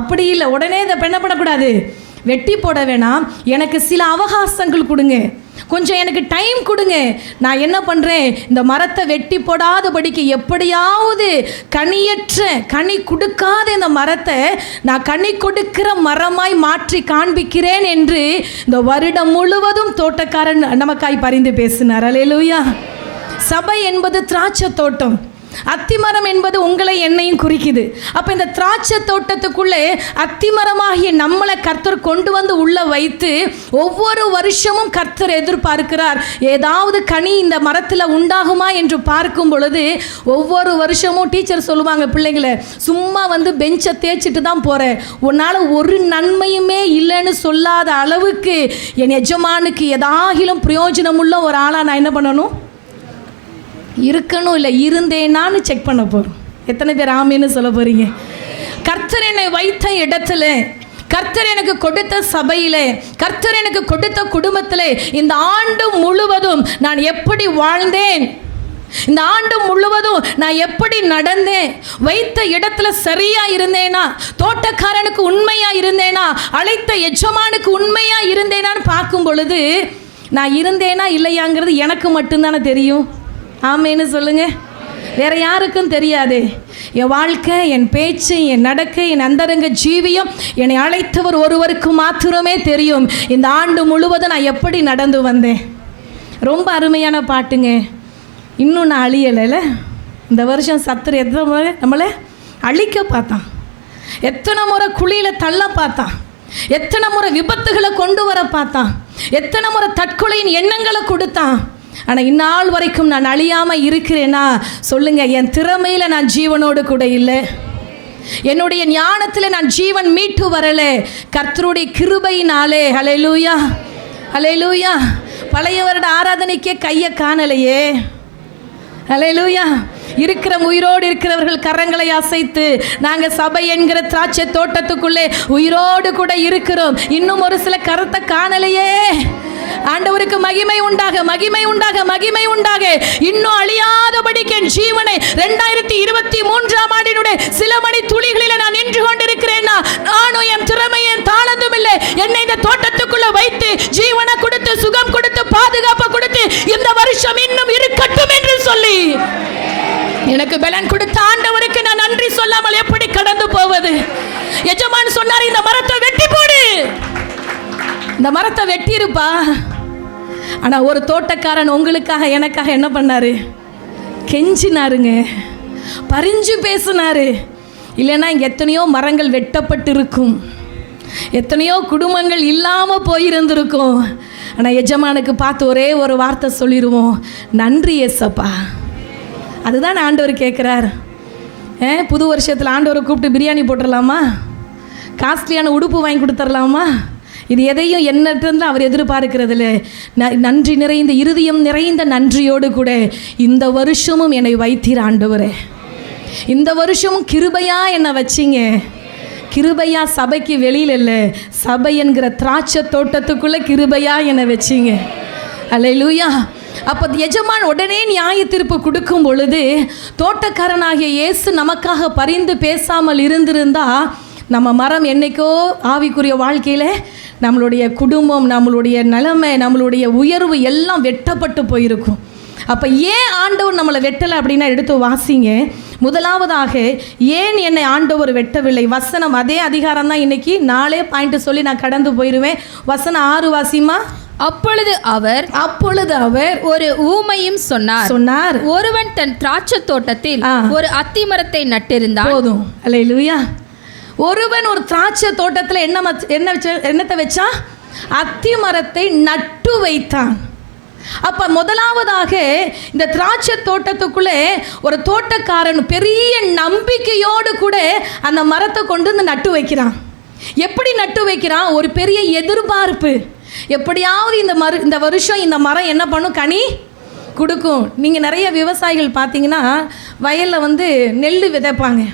அப்படி இல்லை, உடனே இதை என்ன பண்ணக்கூடாது, வெட்டி போட வேணாம், எனக்கு சில அவகாசங்கள் கொடுங்க, கொஞ்சம் எனக்கு டைம் கொடுங்க. நான் என்ன பண்ணுறேன், இந்த மரத்தை வெட்டி போடாதபடிக்கு எப்படியாவது கனி கொடுக்காத இந்த மரத்தை நான் கனி கொடுக்கிற மரமாய் மாற்றி காண்பிக்கிறேன் என்று இந்த வருடம் முழுவதும் தோட்டக்காரன் நமக்காய் பரிந்து பேசினார். அல்லேலூயா. சபை என்பது திராட்சை தோட்டம். அத்திமரம் என்பது உங்களை என்னையும் குறிக்குது. அப்போ இந்த திராட்சை தோட்டத்துக்குள்ளே அத்திமரமாகிய நம்மளை கர்த்தர் கொண்டு வந்து உள்ள வைத்து ஒவ்வொரு வருஷமும் கர்த்தர் எதிர்பார்க்கிறார். ஏதாவது கனி இந்த மரத்தில் உண்டாகுமா என்று பார்க்கும் பொழுது ஒவ்வொரு வருஷமும் டீச்சர் சொல்லுவாங்க, பிள்ளைங்களை சும்மா வந்து பெஞ்சை தேய்ச்சிட்டு தான் போகிறேன், உன்னால் ஒரு நன்மையுமே இல்லைன்னு சொல்லாத அளவுக்கு என் எஜமானுக்கு ஏதாகிலும் பிரயோஜனம் உள்ள ஒரு ஆளாக நான் என்ன பண்ணணும், இருக்கணும், இல்லை இருந்தேனான்னு செக் பண்ண போகிறோம். எத்தனை பேர் ஆமேன்னு சொல்ல போகிறீங்க? கர்த்தர் என்னை வைத்த இடத்துல, கர்த்தர் எனக்கு கொடுத்த சபையிலே, கர்த்தர் எனக்கு கொடுத்த குடும்பத்திலே இந்த ஆண்டு முழுவதும் நான் எப்படி வாழ்ந்தேன், இந்த ஆண்டு முழுவதும் நான் எப்படி நடந்தேன், வைத்த இடத்துல சரியா இருந்தேனா, தோட்டக்காரனுக்கு உண்மையா இருந்தேனா, அழைத்த எஜமானுக்கு உண்மையா இருந்தேனான்னு பார்க்கும் பொழுது நான் இருந்தேனா இல்லையாங்கிறது எனக்கு மட்டும்தானே தெரியும். ஆமேன்னு சொல்லுங்க. வேற யாருக்கும் தெரியாது. என் வாழ்க்கை, என் பேச்சு, என் நடக்கை, என் அந்தரங்க ஜீவியம் என்னை அழைத்தவர் ஒருவருக்கு மாத்திரமே தெரியும். இந்த ஆண்டு முழுவதும் நான் எப்படி நடந்து வந்தேன். ரொம்ப அருமையான பாட்டுங்க. இன்னும் நான் அழியலைல. இந்த வருஷம் சத்துரு எத்தனை முறை நம்மளை அழிக்க பார்த்தான், எத்தனை முறை குழியில் தள்ள பார்த்தான், எத்தனை முறை விபத்துகளை கொண்டு வர பார்த்தான், எத்தனை முறை தற்கொலையின் எண்ணங்களை கொடுத்தான். ஆனால் இந்நாள் வரைக்கும் நான் அழியாமல் இருக்கிறேன்னா சொல்லுங்க, என் திறமையில் நான் ஜீவனோடு கூட இல்லை, என்னுடைய ஞானத்தில் நான் ஜீவன் மீட்டு வரலை, கர்த்தருடைய கிருபையினாலே. ஹல்லேலூயா, ஹல்லேலூயா. பழைய வருட ஆராதனைக்கே கையை காணலையே. ஹல்லேலூயா. இருக்கிற உயிரோடு இருக்கிறவர்கள் கரங்களை அசைத்து, நாங்கள் சபை என்கிற திராட்சை தோட்டத்துக்குள்ளே உயிரோடு கூட இருக்கிறோம். இன்னும் ஒரு சில கருத்தை காணலையே. ஆண்டவருக்கு மகிமை உண்டாக, மகிமை உண்டாக, மகிமை உண்டாக. இன்னும் அழியாதபடிக்கு என் ஜீவனை 2023ஆம் ஆண்டினுடைய சில மணி துளிகளில் நான் நின்று கொண்டிருக்கிறேன்னா நானும் என் திறமையும் தாளந்தும் இல்லை. என்னை இந்த தோட்டத்துக்குள்ள வைத்து ஜீவனை கொடுத்து, சுகம் கொடுத்து, பாதுகாப்பு கொடுத்து இந்த வருஷம் இன்னும் இருக்கட்டும் என்று சொல்லி எனக்கு பலன் கொடுத்த ஆண்டவருக்கு நான் நன்றி சொல்லாமல் எப்படி கடந்து போவது? எஜமான் சொன்னார், இந்த மரத்தை வெட்டி போடு, இந்த மரத்தை வெட்டி இருப்பா. ஆனால் ஒரு தோட்டக்காரன் உங்களுக்காக எனக்காக என்ன பண்ணாரு? கெஞ்சினாருங்க, பரிஞ்சு பேசினாரு. இல்லைன்னா இங்கே எத்தனையோ மரங்கள் வெட்டப்பட்டு இருக்கும், எத்தனையோ குடும்பங்கள் இல்லாமல் போயிருந்திருக்கும். ஆனால் எஜமானுக்கு பார்த்து ஒரே ஒரு வார்த்தை சொல்லிடுவோம், நன்றி ஏசப்பா. அதுதான் ஆண்டவர் கேட்குறார். புது வருஷத்தில் ஆண்டவரை கூப்பிட்டு பிரியாணி போட்டுடலாமா, காஸ்ட்லியான உடுப்பு வாங்கி கொடுத்துடலாமா? இது எதையும் என்னிருந்து அவர் எதிர்பார்க்கிறதில்ல. நன்றி நிறைந்த இருதயம் நிறைந்த நன்றியோடு கூட இந்த வருஷமும் என்னை வைத்தீர் ஆண்டவரே, இந்த வருஷமும் கிருபையா என்னை வச்சிங்க. கிருபையா சபைக்கு வெளியில் இல்லை, சபை என்கிற திராட்சை தோட்டத்துக்குள்ளே கிருபையா என்னை வச்சிங்க. அல்லேலூயா. அப்போ எஜமான் உடனே நியாய தீர்ப்பு கொடுக்கும் பொழுது தோட்டக்காரனாகிய இயேசு நமக்காக பரிந்து பேசாமல் இருந்திருந்தா நம்ம மரம் என்னைக்கோ ஆவிக்குரிய வாழ்க்கையில் நம்மளுடைய குடும்பம், நம்மளுடைய நிலைமை, நம்மளுடைய உயர்வு எல்லாம் வெட்டப்பட்டு போயிருக்கும். அப்போ ஏன் ஆண்டவர் நம்மளை வெட்டலை அப்படின்னா எடுத்து வாசிங்க. முதலாவதாக ஏன் என்னை ஆண்டவர் வெட்டவில்லை? வசனம் அதே அதிகாரம் தான். இன்னைக்கு 4 பாயிண்ட் சொல்லி நான் கடந்து போயிடுவேன். வசனம் 6 வாசிமா. அப்பொழுது அவர் ஒரு ஊமையும் சொன்னார். ஒருவன் தன் திராட்சை தோட்டத்தில் ஒரு அத்திமரத்தை நட்டிருந்தான். போதும். அல்லேலூயா. ஒருவன் ஒரு திராட்சை தோட்டத்தில் என்னத்தை வச்சான்? அத்தி மரத்தை நட்டு வைத்தான். அப்போ முதலாவதாக இந்த திராட்சை தோட்டத்துக்குள்ளே ஒரு தோட்டக்காரன் பெரிய நம்பிக்கையோடு கூட அந்த மரத்தை கொண்டு வந்து நட்டு வைக்கிறான். எப்படி நட்டு வைக்கிறான்? ஒரு பெரிய எதிர்பார்ப்பு, எப்படியாவது இந்த வருஷம் இந்த மரம் என்ன பண்ணும், கனி கொடுக்கும். நீங்கள் நிறைய விவசாயிகள் பார்த்தீங்கன்னா வயலில் நெல் விதைப்பாங்க.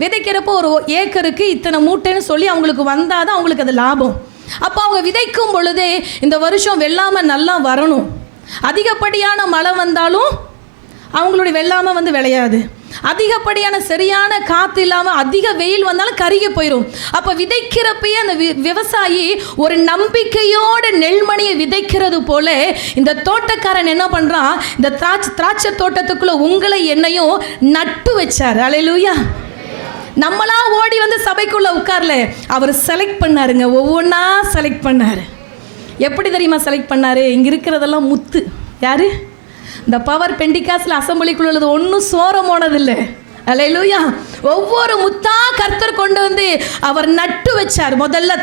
விதைக்கிறப்போ ஒரு ஏக்கருக்கு இத்தனை மூட்டைன்னு சொல்லி அவங்களுக்கு வந்தால் தான் அவங்களுக்கு அது லாபம். அப்போ அவங்க விதைக்கும் பொழுதே இந்த வருஷம் வெள்ளாமை நல்லா வரணும். அதிகப்படியான மழை வந்தாலும் அவங்களுடைய வெள்ளாமை விளையாது. அதிகப்படியான சரியான காற்று இல்லாமல் அதிக வெயில் வந்தாலும் கருகி போயிடும். அப்போ விதைக்கிறப்பயே அந்த விவசாயி ஒரு நம்பிக்கையோடு நெல்மணியை விதைக்கிறது போல இந்த தோட்டக்காரன் என்ன பண்ணுறான்? இந்த திராட்சை தோட்டத்துக்குள்ளே உங்களை என்னையும் நட்டு வச்சார். அல்லேலூயா. நம்மளா ஓடி சபைக்குள்ளே உட்கார்ல, அவர் செலக்ட் பண்ணாருங்க. ஒவ்வொன்றா செலக்ட் பண்ணார். எப்படி தெரியுமா செலக்ட் பண்ணார்? இங்கே இருக்கிறதெல்லாம் முத்து. யாரு? இந்த பவர் பெண்டிகாஸ்ல அசம்பிளிக்குள்ள உள்ளது ஒன்றும் சோரம் போனதில்லை. அல்லேலூயா. ஒவ்வொரு முத்தா கர்த்தர் கொண்டு வந்து அவர் நட்டு வச்சார். முதல்ல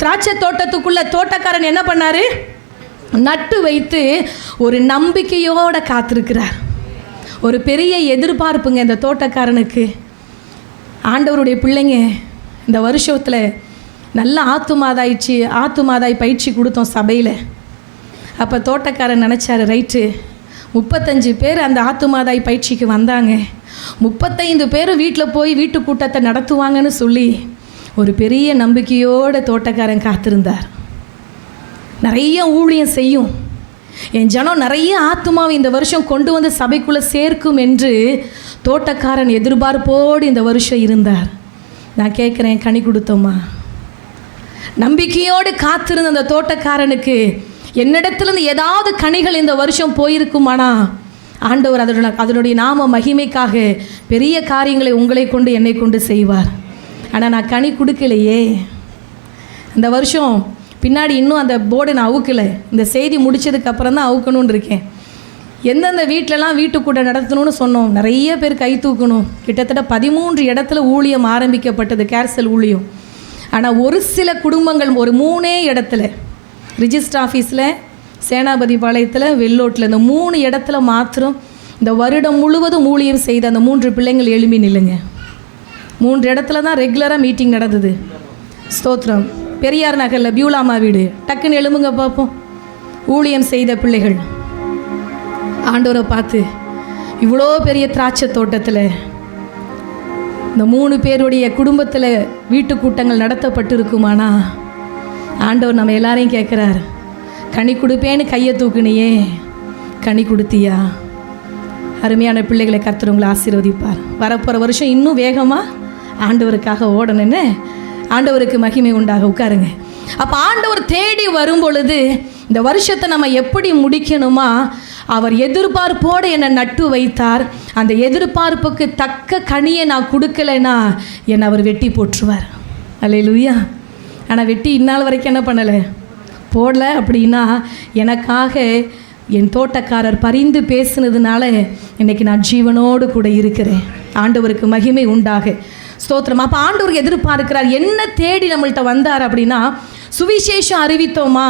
திராட்சை தோட்டத்துக்குள்ள தோட்டக்காரன் என்ன பண்ணாரு? நட்டு வைத்து ஒரு நம்பிக்கையோட காத்திருக்கிறார். ஒரு பெரிய எதிர்பார்ப்புங்க இந்த தோட்டக்காரனுக்கு. ஆண்டவருடைய பிள்ளைங்க இந்த வருஷத்தில் நல்ல ஆத்துமாதாய் பயிற்சி கொடுத்தோம் சபையில். அப்போ தோட்டக்காரன் நினச்சாரு, ரைட்டு 35 பேர் அந்த ஆத்துமாதாய் பயிற்சிக்கு வந்தாங்க, 35 பேர் வீட்டில் போய் வீட்டு கூட்டத்தை நடத்துவாங்கன்னு சொல்லி ஒரு பெரிய நம்பிக்கையோடு தோட்டக்காரன் காத்திருந்தார். நிறைய ஊழியம் செய்யும், என் ஜனம் நிறைய ஆத்துமாவை இந்த வருஷம் கொண்டு வந்து சபைக்குள்ளே சேர்க்கும் என்று தோட்டக்காரன் எதிர்பார்ப்போடு இந்த வருஷம் இருந்தார். நான் கேட்குறேன், கனி கொடுத்தோமா? நம்பிக்கையோடு காத்திருந்த அந்த தோட்டக்காரனுக்கு என்னிடத்துலேருந்து ஏதாவது கனிகள் இந்த வருஷம் போயிருக்குமானா ஆண்டவர் அதனுடைய நாம மகிமைக்காக பெரிய காரியங்களை உங்களை கொண்டு என்னை கொண்டு செய்வார். ஆனால் நான் கனி கொடுக்கலையே. இந்த வருஷம் பின்னாடி இன்னும் அந்த போர்டை நான் அவுக்கலை. இந்த செய்தி முடித்ததுக்கப்புறம் தான் அவுக்கணும்னு இருக்கேன். எந்தெந்த வீட்டிலலாம் வீட்டுக்கூட நடத்தணும்னு சொன்னோம், நிறைய பேர் கை தூக்கணும். கிட்டத்தட்ட 13 இடத்துல ஊழியம் ஆரம்பிக்கப்பட்டது, கேர்சல் ஊழியம். ஆனால் ஒரு சில குடும்பங்கள் ஒரு 3 இடத்துல, ரிஜிஸ்டர் ஆஃபீஸில், சேனாபதி பாளையத்தில், வெள்ளோட்டில், இந்த 3 இடத்துல மாத்திரம் இந்த வருடம் முழுவதும் ஊழியம் செய்த அந்த 3 பிள்ளைங்கள் எழும்பி நில்லுங்க. 3 இடத்துல தான் ரெகுலராக மீட்டிங் நடந்தது. ஸ்தோத்திரம். பெரியார் நகரில் பியூலாமா வீடு, டக்குன்னு எழும்புங்க பார்ப்போம். ஊழியம் செய்த பிள்ளைகள் ஆண்டவரை பார்த்து இவ்வளோ பெரிய திராட்சை தோட்டத்தில் இந்த 3 பேருடைய குடும்பத்தில் வீட்டு கூட்டங்கள் நடத்தப்பட்டிருக்குமானா ஆண்டவர் நம்ம எல்லாரையும் கேட்குறார், கனி கொடுப்பேன்னு கையை தூக்குனியே, கனி கொடுத்தியா? அருமையான பிள்ளைகளை கர்த்தர் உங்களை ஆசீர்வதிப்பார். வரப்போகிற வருஷம் இன்னும் வேகமாக ஆண்டவருக்காக ஓடணுன்னு, ஆண்டவருக்கு மகிமை உண்டாக. உட்காருங்க. அப்போ ஆண்டவர் தேடி வரும் பொழுது இந்த வருஷத்தை நம்ம எப்படி முடிக்கணுமா, அவர் எதிர்பார்ப்போடு என்னை நட்டு வைத்தார். அந்த எதிர்பார்ப்புக்கு தக்க கனியை நான் கொடுக்கலைன்னா என்னை அவர் வெட்டி போட்டுருவார். அல்லேலூயா. ஆனால் வெட்டி இந்நாள் வரைக்கும் என்ன பண்ணலை, போடல. அப்படின்னா எனக்காக என் தோட்டக்காரர் பரிந்து பேசுனதுனால இன்றைக்கி நான் ஜீவனோடு கூட இருக்கிறேன். ஆண்டவருக்கு மகிமை உண்டாக. ஸ்தோத்திரம். அப்போ ஆண்டவருக்கு எதிர்பார்க்கிறார். என்ன தேடி நம்மள்கிட்ட வந்தார் அப்படின்னா, சுவிசேஷம் அறிவித்தோமா,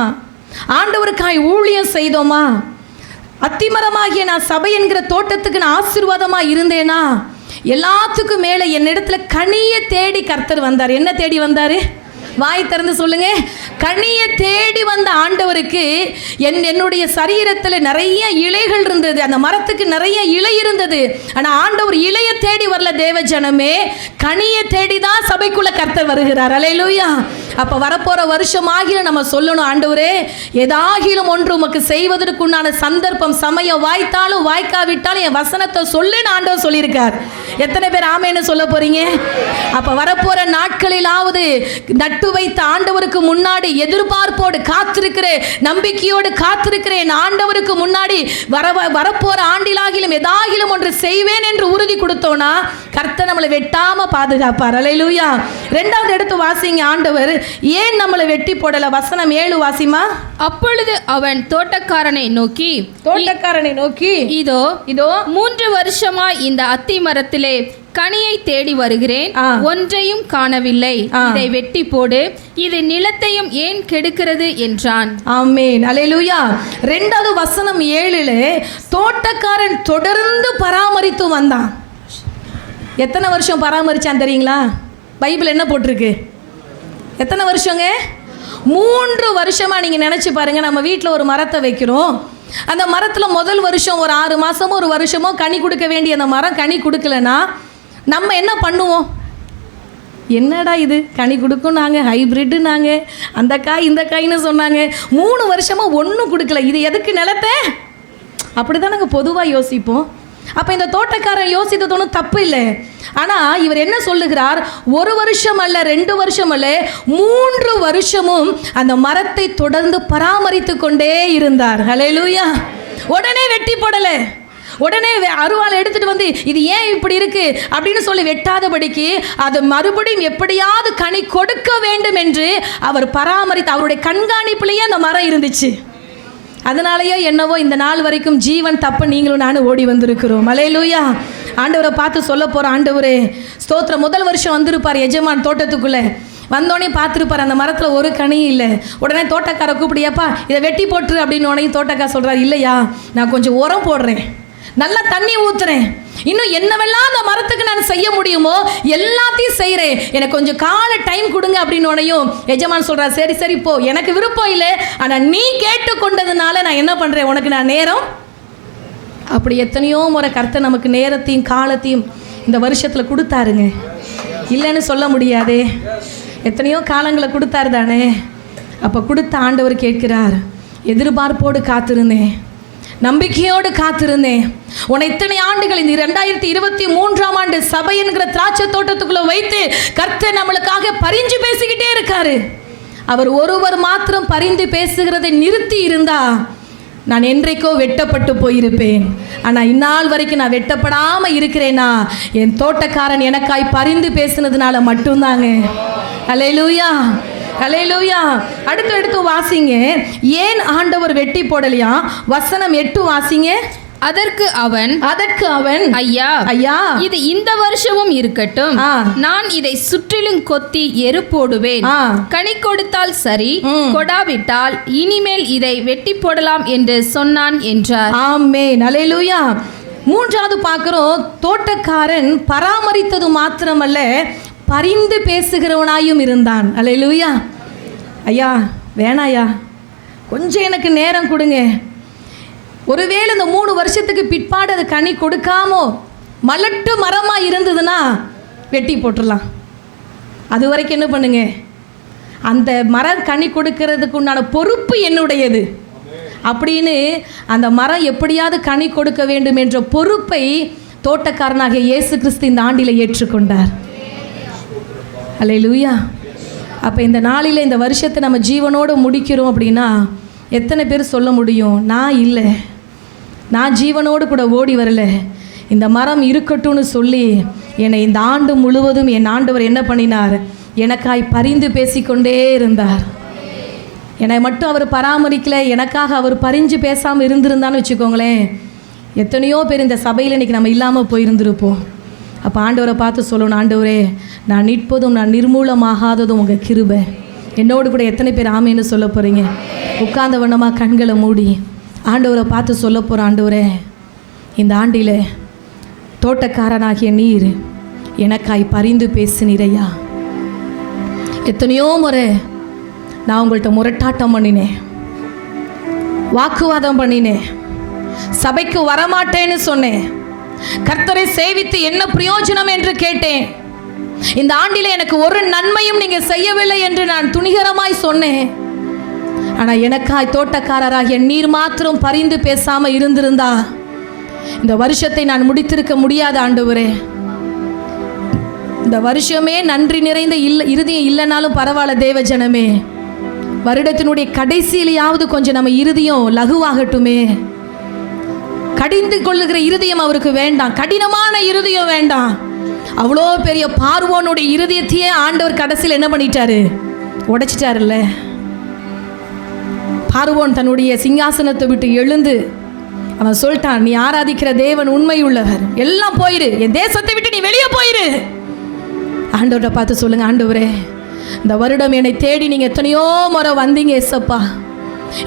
ஆண்டவருக்காய் ஊழியம் செய்தோமா, அத்திமரமாகிய நான் சபை என்கிற தோட்டத்துக்கு நான் ஆசீர்வாதமாக இருந்தேனா, எல்லாத்துக்கும் மேலே என்னிடத்துல கனியை தேடி கர்த்தர் வந்தார். என்ன தேடி வந்தார்? வாய் திறந்து சொல்லுங்க. கனியை தேடி வந்த ஆண்டவருக்கு என்னுடைய சரீரத்தில் நிறைய இலைகள் இருந்தது, அந்த மரத்துக்கு நிறைய இலை இருந்தது. ஆனால் ஆண்டவர் இலையை தேடி வரல தேவ ஜனமே, கனியை தேடி தான் சபைக்குள்ள கர்த்தர் வருகிறார். அல்லேலூயா. அப்போ வரப்போகிற வருஷமாகில நம்ம சொல்லணும், ஆண்டவரே ஏதாகிலும் ஒன்று உமக்கு செய்வதற்குண்டான சந்தர்ப்பம் சமயம் வாய்த்தாலும் வாய்க்காவிட்டாலும் என் வசனத்தை சொல்லுன்னு ஆண்டவர் சொல்லியிருக்கார். எத்தனை பேர் ஆமேன்னு சொல்ல போறீங்க? அப்போ வரப்போகிற நாட்களிலாவது நட்டு வைத்த ஆண்டவருக்கு முன்னாடி எதிர்பார்ப்போடு காத்திருக்கிறேன், நம்பிக்கையோடு காத்திருக்கிறேன். ஆண்டவருக்கு முன்னாடி வரப்போற ஆண்டிலாகிலும் ஏதாகிலும் ஒன்று செய்வேன் என்று உறுதி கொடுத்தோன்னா கர்த்தர் நம்மளை வெட்டாம பாதுகாப்பார். அல்லேலூயா. 2வது எடுத்து வாசிங்க. ஆண்டவர் ஏன் நம்மளை வெட்டி போடல? வசனம் 7 வாசிமா. அப்பொழுது அவன் தோட்டக்காரனை நோக்கி இதோ 3 வருஷமாய் இந்த அத்தி மரத்திலே கனியை தேடி வருகிறேன், ஒன்றையும் காணவில்லை. இதை வெட்டி போடு, இது நிலத்தையும் ஏன் கெடுக்கிறது என்றான். ஆமென். அல்லேலூயா. 2வது வசனம் 7 தோட்டக்காரன் தொடர்ந்து பராமரித்து வந்தான். எத்தனை வருஷம் பராமரிச்சான் தெரியுங்களா? பைபிள் என்ன போட்டிருக்கு? எத்தனை வருஷங்க? 3 வருஷமா. நீங்கள் நினச்சி பாருங்க, நம்ம வீட்டில் ஒரு மரத்தை வைக்கிறோம், அந்த மரத்தில் முதல் வருஷம் ஒரு 6 மாதமோ ஒரு வருஷமோ கனி கொடுக்க வேண்டிய அந்த மரம் கனி கொடுக்கலன்னா நம்ம என்ன பண்ணுவோம்? என்னடா இது கனி கொடுக்கும், நாங்கள் ஹைப்ரிட்டு, நாங்கள் அந்த காய் இந்த காய்னு சொன்னாங்க, 3 வருஷமாக ஒன்றும் கொடுக்கல, இது எதுக்கு நிலத்தை? அப்படி தான் நாங்கள் பொதுவாக யோசிப்போம். அப்போ இந்த தோட்டக்காரன் யோசித்தது ஒன்றும் தப்பு இல்லை. ஆனால் இவர் என்ன சொல்லுகிறார்? 1 வருஷம் அல்ல, 2 வருஷம் அல்ல, 3 வருஷமும் அந்த மரத்தை தொடர்ந்து பராமரித்து கொண்டே இருந்தார். ஹல்லேலூயா. உடனே வெட்டி போடலை, உடனே அருவாள் எடுத்துட்டு வந்து இது ஏன் இப்படி இருக்கு அப்படின்னு சொல்லி வெட்டாதபடிக்கு அது மறுபடியும் எப்படியாவது கனி கொடுக்க வேண்டும் என்று அவர் பராமரித்து, அவருடைய கண்காணிப்பிலேயே அந்த மரம் இருந்துச்சு. அதனாலயோ என்னவோ இந்த நாள் வரைக்கும் ஜீவன் தப்ப நீங்களும் நானும் ஓடி வந்திருக்கிறோம். அல்லேலூயா. ஆண்டவரை பார்த்து சொல்ல போகிறோம், ஆண்டவரே ஸ்தோத்திரம். முதல் வருஷம் வந்திருப்பார் எஜமான் தோட்டத்துக்குள்ளே. வந்தோடனே பார்த்துருப்பார் அந்த மரத்தில் ஒரு கனியும் இல்லை. உடனே தோட்டக்காரை கூப்பிடியாப்பா இதை வெட்டி போட்டுரு அப்படின்னு உடனே தோட்டக்கார சொல்கிறார், இல்லையா நான் கொஞ்சம் உரம் போடுறேன், நல்லா தண்ணி ஊற்றுறேன், இன்னும் என்னவெல்லாம் அந்த மரத்துக்கு நான் செய்ய முடியுமோ எல்லாத்தையும் செய்கிறேன், எனக்கு கொஞ்சம் கால டைம் கொடுங்க அப்படின்னு உடனேயும் எஜமான் சொல்கிறார், சரி சரி போ, எனக்கு விருப்பம் இல்லை, ஆனால் நீ கேட்டுக்கொண்டதுனால நான் என்ன பண்ணுறேன், உனக்கு நான் நேரம். அப்படி எத்தனையோ முறை கர்த்தர் நமக்கு நேரத்தையும் காலத்தையும் இந்த வருஷத்தில் கொடுத்தாருங்க, இல்லைன்னு சொல்ல முடியாதே. எத்தனையோ காலங்களை கொடுத்தாரு தானே. அப்போ கொடுத்த ஆண்டவர் கேட்கிறார், எதிர்பார்ப்போடு காத்திருந்தேன், நம்பிக்கையோடு காத்திருந்தேன், உன்னை இத்தனை ஆண்டுகள் இந்த 2023ஆம் ஆண்டு சபை என்கிற திராட்சை தோட்டத்துக்குள்ள வைத்து கர்த்தர் நம்மளுக்காக பரிஞ்சு பேசிக்கிட்டே இருக்காரு. அவர் ஒருவர் மாத்திரம் பரிந்து பேசுகிறதை நிறுத்தி இருந்தா நான் என்றைக்கோ வெட்டப்பட்டு போயிருப்பேன். ஆனால் இந்நாள் வரைக்கும் நான் வெட்டப்படாமல் இருக்கிறேன்னா என் தோட்டக்காரன் எனக்காய் பரிந்து பேசினதுனால மட்டும்தாங்க. அல்லேலூயா, அல்லேலூயா. அடுத்து வாசிங்க, ஏன் ஆண்டவர் வெட்டி போடலையா? வசனம் 8 வாசிங்க. அதற்கு அவன் ஐயா ஐயா இது இந்த வருஷமும் இருக்கட்டும், நான் இதை சுற்றிலும் கொத்தி எரு போடுவேன், கனி கொடுத்தால் சரி, கொடாவிட்டால் இனிமேல் இதை வெட்டி போடலாம் என்று சொன்னான் என்றார். ஆமென், அல்லேலூயா. மூன்றாவது பார்க்கிறோம், தோட்டக்காரன் பராமரித்தது மாத்திரமல்ல பரிந்து பேசுகிறவனாயும் இருந்தான். அல்லேலூயா. ஐயா வேணாயா, கொஞ்சம் எனக்கு நேரம் கொடுங்க, ஒருவேளை இந்த 3 வருஷத்துக்கு பிற்பாடு அது கனி கொடுக்காமோ மலட்டு மரமாக இருந்ததுன்னா வெட்டி போட்டுடலாம், அது வரைக்கும் என்ன பண்ணுங்க, அந்த மரம் கனி கொடுக்கறதுக்கு உண்டான பொறுப்பு என்னுடையது அப்படின்னு அந்த மரம் எப்படியாவது கனி கொடுக்க வேண்டும் என்ற பொறுப்பை தோட்டக்காரனாகிய இயேசு கிறிஸ்து இந்த ஆண்டில் ஏற்றுக்கொண்டார். அல்லேலூயா. அப்போ இந்த நாளில் இந்த வருஷத்தை நம்ம ஜீவனோடு முடிக்கிறோம் அப்படின்னா எத்தனை பேர் சொல்ல முடியும், நான் இல்லை, நான் ஜீவனோடு கூட ஓடி வரல, இந்த மரம் இருக்கட்டும்னு சொல்லி என்னை இந்த ஆண்டு முழுவதும் என் ஆண்டவர் என்ன பண்ணினார், எனக்காய் பரிந்து பேசிக்கொண்டே இருந்தார். என்னை மட்டும் அவர் பராமரிக்கலை, எனக்காக அவர் பரிஞ்சு பேசாமல் இருந்திருந்தான்னு வச்சுக்கோங்களேன், எத்தனையோ பேர் இந்த சபையில் இன்றைக்கி நம்ம இல்லாமல் போயிருந்திருப்போம். அப்போ ஆண்டவரை பார்த்து சொல்லணும், ஆண்டவரே நான் நிற்பதும் நான் நிர்மூலமாகாததும் உங்கள் கிருபை. என்னோடு கூட எத்தனை பேர் ஆமேன்னு சொல்ல போகிறீங்க? உட்கார்ந்த வண்ணமாக கண்களை மூடி ஆண்டவரை பார்த்து சொல்ல போகிற, ஆண்டவரே இந்த ஆண்டில் தோட்டக்காரனாகிய நீர் எனக்காய் பரிந்து பேசினீரையா. எத்தனையோ முறை நான் உங்கள்கிட்ட முரட்டாட்டம் பண்ணினேன், வாக்குவாதம் பண்ணினேன், சபைக்கு வரமாட்டேன்னு சொன்னேன், கர்த்தரை சேவித்து என்ன பிரயோஜனம் என்று கேட்டேன், இந்த ஆண்டில் எனக்கு ஒரு நன்மையும் நீங்க செய்யவில்லை என்று நான் துணிகரமாய் சொன்னேன். ஆனால் எனக்காய் தோட்டக்காரராகிய நீர் மாத்திரம் பரிந்து பேசாம இருந்திருந்தா இந்த வருஷத்தை நான் முடித்திருக்க முடியாது. ஆண்டவரே இந்த வருஷமே நன்றி நிறைந்த இருதயம் இல்லைனாலும் பரவாயில்ல தேவ ஜனமே, வருடத்தினுடைய கடைசியிலையாவது கொஞ்சம் நம்ம இருதயம் லகுவாகட்டுமே. கடிந்து கொள்ளுகிற இருதயம் அவருக்கு வேண்டாம், கடினமான இருதயம் வேண்டாம். அவ்வளோ பெரிய பார்வோனுடைய இருதயத்தையே ஆண்டவர் கடைசியில் என்ன பண்ணிட்டாரு, உடைச்சிட்டாருல்ல. பார்வோன் தன்னுடைய சிங்காசனத்தை விட்டு எழுந்து அவன் சொல்லிட்டான், நீ ஆராதிக்கிற தேவன் உண்மை உள்ளவர், எல்லாம் போயிரு, என் தேசத்தை விட்டு நீ வெளியே போயிரு. ஆண்டவரை பார்த்து சொல்லுங்க, ஆண்டவரே இந்த வருடம் என்னை தேடி நீங்க எத்தனையோ முறை வந்தீங்க ஏசப்பா,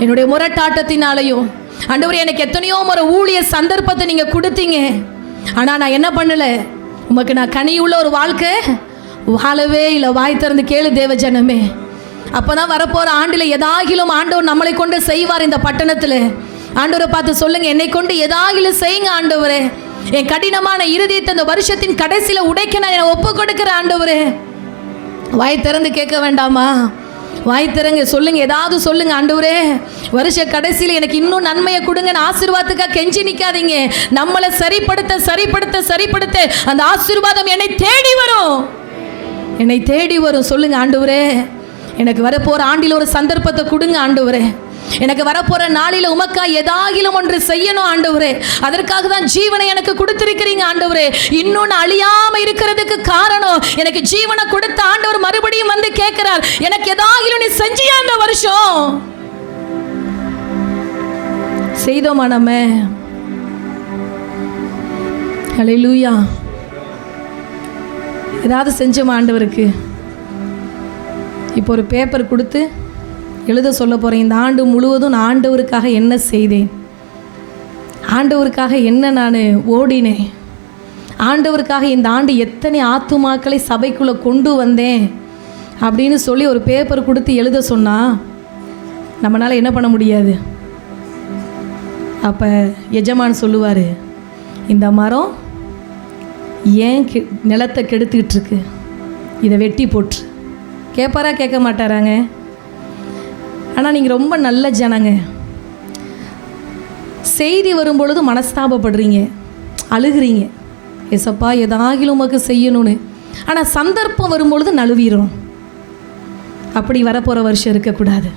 என்னுடைய முரட்டாட்டத்தினாலையும் ஆண்டவரே எனக்கு எத்தனையோ முறை ஊழிய சந்தர்ப்பத்தை நீங்க கொடுத்தீங்க, ஆனா நான் என்ன பண்ணல, உமக்கு நான் கனியுள்ள ஒரு வாழ்க்கை வாழவே இல்லை. வாய் திறந்து கேளு தேவ ஜனமே, அப்பதான் வரப்போற ஆண்டில் எதாகிலும் ஆண்டவர் நம்மளை கொண்டு செய்வார். இந்த பட்டணத்தில் ஆண்டவரை பார்த்து சொல்லுங்க, என்னை கொண்டு எதாகிலும் செய்யுங்க ஆண்டவரே, என் கடினமான இருதயத்தை இந்த வருஷத்தின் கடைசியில் உடைக்க நான் ஒப்பு கொடுக்கிற ஆண்டவரே. வாய் திறந்து கேட்க வேண்டாமா? வாய் திறங்க, சொல்லுங்க, ஏதாவது சொல்லுங்க. ஆண்டவரே வருஷ கடைசியில் எனக்கு இன்னும் நன்மையை கொடுங்கன்னு ஆசீர்வாதத்துக்காக கெஞ்சி நிற்காதீங்க. நம்மளை சரிப்படுத்த சரிப்படுத்த சரிப்படுத்த அந்த ஆசீர்வாதம் என்னை தேடி வரும், என்னை தேடி வரும். சொல்லுங்க, ஆண்டவரே எனக்கு வரப்போற ஆண்டில் ஒரு சந்தர்ப்பத்தை கொடுங்க ஆண்டவரே, எனக்கு வரப்போற நாளில் உமக்கா ஏதாகிலும் ஒன்று செய்யணும் ஆண்டவரே, அதற்காக தான் ஜீவனை எனக்கு கொடுத்திருக்கிறீங்க ஆண்டவரே. இன்னொன்று அழியாம இருக்கிறதுக்கு காரணம், எனக்கு ஜீவனை கொடுத்த ஆண்டவர் மறுபடியும் வந்து கேட்கிறார், எனக்கு ஏதாகிலும் நீ செஞ்சியா இந்த வருஷம்? செய்தோமா நம்ம? ஹல்லேலூயா. ஏதாவது செஞ்சோமா ஆண்டவருக்கு? இப்போ ஒரு பேப்பர் கொடுத்து எழுத சொல்ல போகிறேன். இந்த ஆண்டு முழுவதும் நான் ஆண்டவருக்காக என்ன செய்தேன், ஆண்டவருக்காக என்ன நான் ஓடினேன், ஆண்டவருக்காக இந்த ஆண்டு எத்தனை ஆத்துமாக்களை சபைக்குள்ளே கொண்டு வந்தேன் அப்படின்னு சொல்லி ஒரு பேப்பர் கொடுத்து எழுத சொன்னால் நம்மளால் என்ன பண்ண முடியாது. அப்போ எஜமான் சொல்லுவார், இந்த மரம் ஏன் நிலத்தை கெடுத்துக்கிட்டு இருக்கு, இதை வெட்டி போட்டு. கேட்பாரா? கேட்க மாட்டாராங்க? ஆனால் நீங்கள் ரொம்ப நல்ல ஜனங்க. செய்தி வரும்பொழுது மனஸ்தாபப்படுறீங்க, அழுகிறீங்க, ஏசப்பா எதாகிலும் உமக்கு செய்யணும்னு. ஆனால் சந்தர்ப்பம் வரும்பொழுது நழுவிடும். அப்படி வரப்போகிற வருஷம் இருக்கக்கூடாது.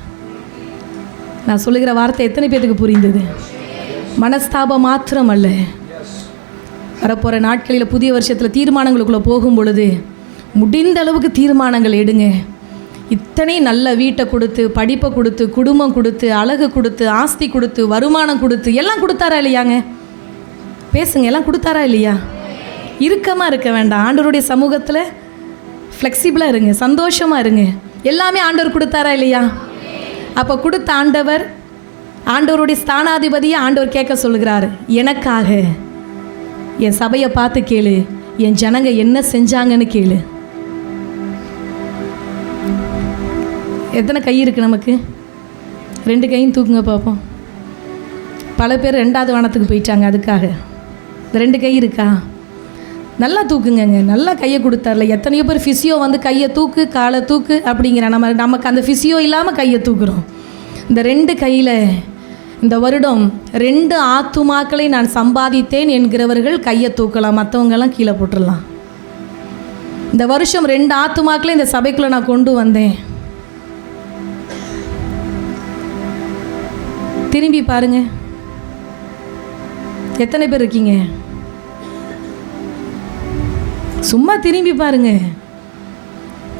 நான் சொல்லுகிற வார்த்தை எத்தனை பேருக்கு புரிந்தது? மனஸ்தாபம் மாத்திரம் அல்ல, வரப்போகிற நாட்களில் புதிய வருஷத்தில் தீர்மானங்களுக்குள்ளே போகும் பொழுது முடிந்த அளவுக்கு தீர்மானங்கள் எடுங்க. இத்தனை நல்ல வீட்டை கொடுத்து, படிப்பை கொடுத்து, குடும்பம் கொடுத்து, அழகு கொடுத்து, ஆஸ்தி கொடுத்து, வருமானம் கொடுத்து, எல்லாம் கொடுத்தாரா இல்லையாங்க? பேசுங்க, எல்லாம் கொடுத்தாரா இல்லையா? இறுக்கமாக இருக்க வேண்டாம். ஆண்டவருடைய சமூகத்தில் ஃப்ளெக்சிபிளாக இருங்க, சந்தோஷமாக இருங்க. எல்லாமே ஆண்டவர் கொடுத்தாரா இல்லையா? அப்போ கொடுத்த ஆண்டவர், ஆண்டவருடைய ஸ்தானாதிபதியை ஆண்டவர் கேட்க சொல்கிறார், எனக்காக என் சபையை பார்த்து கேளு, என் ஜனங்க என்ன செஞ்சாங்கன்னு கேளு. எத்தனை கை இருக்குது நமக்கு? 2 கையும் தூக்குங்க பார்ப்போம். பல பேர் 2வது வானத்துக்கு போயிட்டாங்க அதுக்காக. இந்த 2 கை இருக்கா? நல்லா தூக்குங்கங்க. நல்லா கையை கொடுத்தார்ல. எத்தனையோ பேர் ஃபிசியோ வந்து கையை தூக்கு, காலை தூக்கு அப்படிங்கிற, நமக்கு அந்த ஃபிசியோ இல்லாமல் கையை தூக்குறோம். இந்த 2 கையில் இந்த வருடம் 2 ஆத்துமாக்களை நான் சம்பாதித்தேன் என்கிறவர்கள் கையை தூக்கலாம், மற்றவங்கெல்லாம் கீழே போட்டுடலாம். இந்த வருஷம் 2 ஆத்துமாக்களை இந்த சபைக்குள்ளே நான் கொண்டு வந்தேன். திரும்பி பாருங்க, எத்தனை பேர் இருக்கீங்க? சும்மா திரும்பி பாருங்க,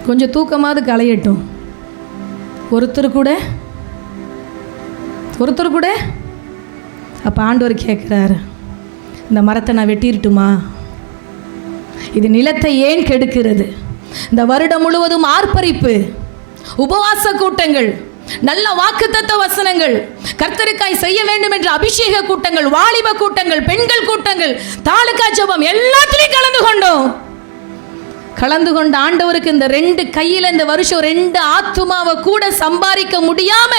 கொஞ்சம் தூக்கமாவது களையட்டும். ஒருத்தர் கூட அப்போ ஆண்டவர் கேட்குறாரு, இந்த மரத்தை நான் வெட்டிருட்டுமா? இது நிலத்தை ஏன் கெடுக்கிறது? இந்த வருடம் முழுவதும் ஆர்ப்பரிப்பு, உபவாச கூட்டங்கள், நல்ல வாக்குத்தத்த வசனங்கள், கர்த்தருக்காய் செய்ய வேண்டும் என்ற அபிஷேக கூட்டங்கள், வாலிப கூட்டங்கள், பெண்கள் கூட்டங்கள், தாலுகா ஜெபம் எல்லாத்திலையும் கலந்து கொண்ட ஆண்டவருக்கு இந்த 2 கையில் இந்த வருஷம் 2 ஆத்துமாவை கூட சம்பாதிக்க முடியாம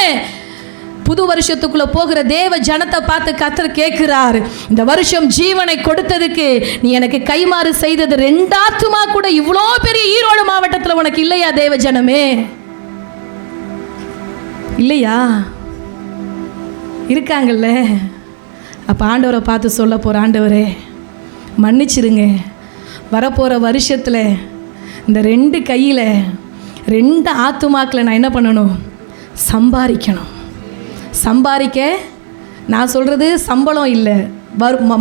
புது வருஷத்துக்குள்ள போகிற தேவ ஜனத்தை பார்த்து கர்த்தர் கேட்கிறார், இந்த வருஷம் ஜீவனை கொடுத்ததுக்கு நீ எனக்கு கைமாறு செய்தது 2 ஆத்துமா கூட இவ்வளோ பெரிய ஈரோடு மாவட்டத்தில் உனக்கு இல்லையா தேவ ஜனமே? இல்லையா? இருக்காங்கல்ல. அப்போ ஆண்டவரை பார்த்து சொல்ல போகிற, ஆண்டவரே மன்னிச்சிருங்க, வரப்போகிற வருஷத்தில் இந்த 2 கையில் 2 ஆத்துமாக்களை நான் என்ன பண்ணணும்? சம்பாதிக்கணும். சம்பாதிக்க நான் சொல்கிறது சம்பளம் இல்லை,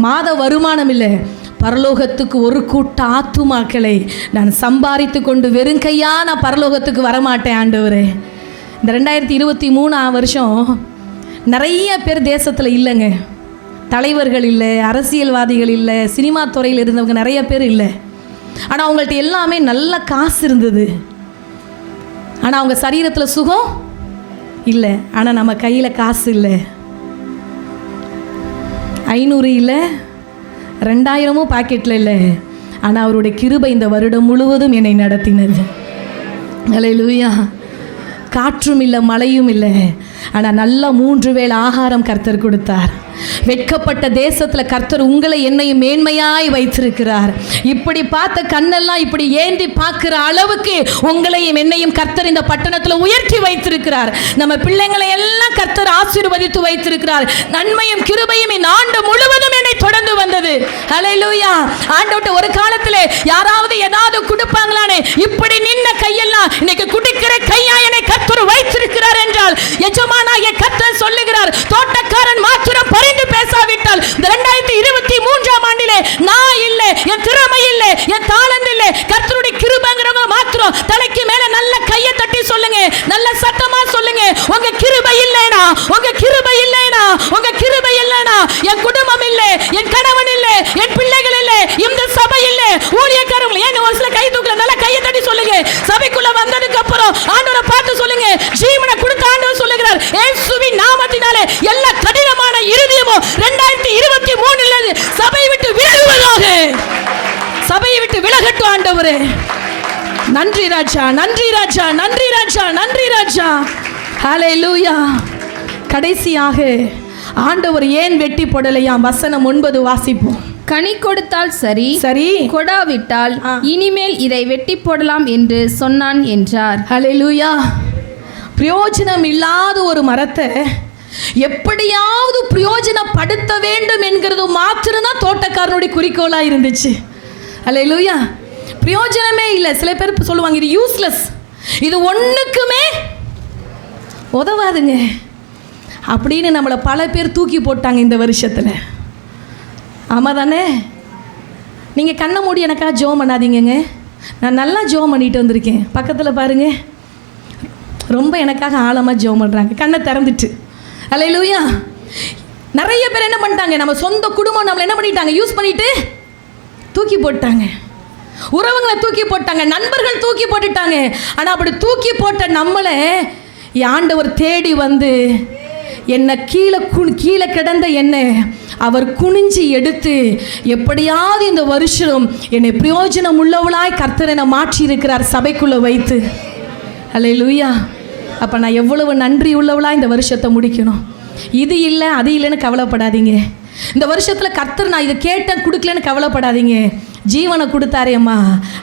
மாத வருமானம் இல்லை, பரலோகத்துக்கு ஒரு கூட்ட ஆத்துமாக்களை நான் சம்பாதித்து கொண்டு வெறும் கையா நான் பரலோகத்துக்கு வரமாட்டேன் ஆண்டவரே. இந்த 2023 வருஷம் நிறைய பேர் தேசத்தில் இல்லைங்க. தலைவர்கள் இல்லை, அரசியல்வாதிகள் இல்லை, சினிமா துறையில் இருந்தவங்க நிறைய பேர் இல்லை. ஆனால் அவங்கள்ட்ட எல்லாமே நல்ல காசு இருந்தது, ஆனால் அவங்க சரீரத்தில் சுகம் இல்லை. ஆனால் நம்ம கையில் காசு இல்லை, 500 இல்லை, 2000 பாக்கெட்டில் இல்லை. ஆனால் அவருடைய கிருபை இந்த வருடம் முழுவதும் என்னை நடத்தினது. அல்லேலூயா. காற்றும் இல்லை, மழையும் இல்லை, ஆனால் நல்ல 3 வேளை ஆகாரம் கர்த்தர் கொடுத்தார். வெட்கப்பட்ட தேசத்தில் கர்த்தர் உங்களை என்னையும் மேன்மையாய் வைத்திருக்கிறார். இப்படி பார்த்த கண்ணெல்லாம் இப்படி ஏந்தி பார்க்கிற அளவுக்கு உங்களையும் என்னையும் கர்த்தர் இந்த பட்டணத்தில் உயர்த்தி வைத்திருக்கிறார். நம்ம பிள்ளைங்களை எல்லாம் கர்த்தர் ஆசீர்வதித்து வைத்திருக்கிறார். நன்மையும் கிருபையும் இந்த ஆண்டு முழுவதும் என்னை தொடர்ந்து வந்தது. ஹல்லேலூயா. ஆண்டவர்ட்ட ஒரு காலத்தில் யாராவது ஏதாவது கொடுப்பாங்களானே, இப்படி நின்ன கையெல்லாம் இன்னைக்கு குடிக்கிற கையா என்னை கர்த்தர் வைத்திருக்கிறார் என்றால் எஜமானாகிய கர்த்தர் சொல்லுகிறார், தோட்டக்காரன் மாத்திரம் பரிந்து பேசாவிட்டால் இந்த 2023 ஆண்டிலே நான் இல்லை, என் திறமை இல்லை, என் தாளந்து இல்லை, கர்த்தருடைய கிருபைங்கிறவங்க மாத்திரம் தலைக்கு மேல நல்ல கையை தட்டி சொல்லுங்க, நல்ல சத்தமா சொல்லுங்க, உங்க கிருபை இல்லைனா, உங்க கிருபை இல்லைனா, உங்க கிருபை என் குடும்பம் இல்லை, என் கணவன் இல்லை, என் பிள்ளைகள் இல்லை, இந்த சபை இல்லை, ஊழியக்காரங்க ஏன் ஒரு சில கை தூக்கல, நல்லா கையை தட்டி சொல்லுங்க. சபைக்குள்ள வந்ததுக்கு அப்புறம் ஆண்டவரை பார்த்து சொல்லுங்க, ஜீவனை கொடுத்த ஆண்டவர் சொல்லுகிறார், இயேசுவின் நாமத்தினாலே எல்லா கடினமான இருதயமும் 2023 சபையை விட்டு விலகுவதாக. சபையை விட்டு விலகட்டும் ஆண்டவரே. நன்றி ராஜா, நன்றி ராஜா, நன்றி ராஜா, நன்றி ராஜா. ஹல்லேலூயா. கடைசியாக ஆண்டவர் ஏன் வெட்டி போடலையாம்? வசனம் 9 வாசிப்போம். கனி கொடுத்தால் சரி, சரி, கொடாவிட்டால் இனிமேல் இதை வெட்டி போடலாம் என்று சொன்னான் என்றார். ஹல்லேலூயா. பிரயோஜனம் இல்லாத ஒரு மரத்தை எப்படியாவது பிரயோஜனப்படுத்த வேண்டும் என்கிறது மாத்திரம்தான் தோட்டக்காரனுடைய குறிக்கோளா இருந்துச்சு. ஹல்லேலூயா. பிரயோஜனமே இல்லை. சில பேர் சொல்லுவாங்க இது யூஸ்லெஸ், இது ஒண்ணுக்குமே உதவாதுங்க அப்படின்னு நம்மளை பல பேர் தூக்கி போட்டாங்க இந்த வருஷத்தில். ஆமாம் தானே? நீங்கள் கண்ணை மூடி எனக்காக ஜெபம் பண்ணாதீங்கங்க. நான் நல்லா ஜெபம் பண்ணிட்டு வந்திருக்கேன். பக்கத்தில் பாருங்க, ரொம்ப எனக்காக ஆழமாக ஜெபம் பண்ணுறாங்க கண்ணை திறந்துட்டு. ஹல்லேலூயா. நிறைய பேர் என்ன பண்ணிட்டாங்க, நம்ம சொந்த குடும்பம் நம்மளை என்ன பண்ணிட்டாங்க, யூஸ் பண்ணிட்டு தூக்கி போட்டாங்க. உறவுங்களை தூக்கி போட்டாங்க, நண்பர்கள் தூக்கி போட்டுட்டாங்க. ஆனால் அப்படி தூக்கி போட்ட நம்மளை ஆண்டவர் தேடி வந்து என்னை கீழே கிடந்த என்னை அவர் குனிஞ்சி எடுத்து எப்படியாவது இந்த வருஷம் என்னை பிரயோஜனம் உள்ளவளாய் கர்த்தர் என்னை மாற்றி இருக்கிறார் சபைக்குள்ளே வைத்து. ஹல்லேலூயா. அப்போ நான் எவ்வளவு நன்றி உள்ளவளாக இந்த வருஷத்தை முடிக்கணும். இது இல்லை அது இல்லைன்னு கவலைப்படாதீங்க. இந்த வருஷத்தில் கர்த்தர் நான் இதை கேட்டேன் கொடுக்கலன்னு கவலைப்படாதீங்க. ஜீவனை கொடுத்தாரே அம்மா,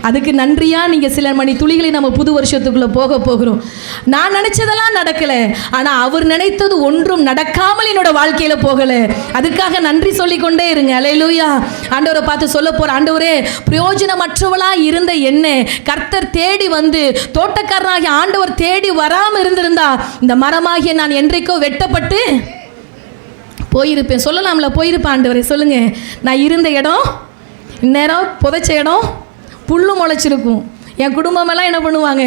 அதுக்கு நன்றியாக நீங்கள் சில மணி துளிகளை நம்ம புது வருஷத்துக்குள்ளே போகிறோம். நான் நினச்சதெல்லாம் நடக்கலை, ஆனால் அவர் நினைத்தது ஒன்றும் நடக்காமல் என்னோட வாழ்க்கையில் போகலை. அதுக்காக நன்றி சொல்லிக்கொண்டே இருங்க. ஹல்லேலூயா. ஆண்டவரை பார்த்து சொல்ல போகிற, ஆண்டவரே பிரயோஜனமற்றவளாக இருந்த என்ன கர்த்தர் தேடி வந்து தோட்டக்காரனாகிய ஆண்டவர் தேடி வராமல் இருந்திருந்தா இந்த மரமாகிய நான் என்றைக்கோ வெட்டப்பட்டு போயிருப்பேன். சொல்லலாம்ல, போயிருப்பேன். ஆண்டவரே சொல்லுங்க, நான் இருந்த இடம் இந்நேரம் புதைச்ச இடம் புல்லு முளைச்சிருக்கும். என் குடும்பமெல்லாம் என்ன பண்ணுவாங்க,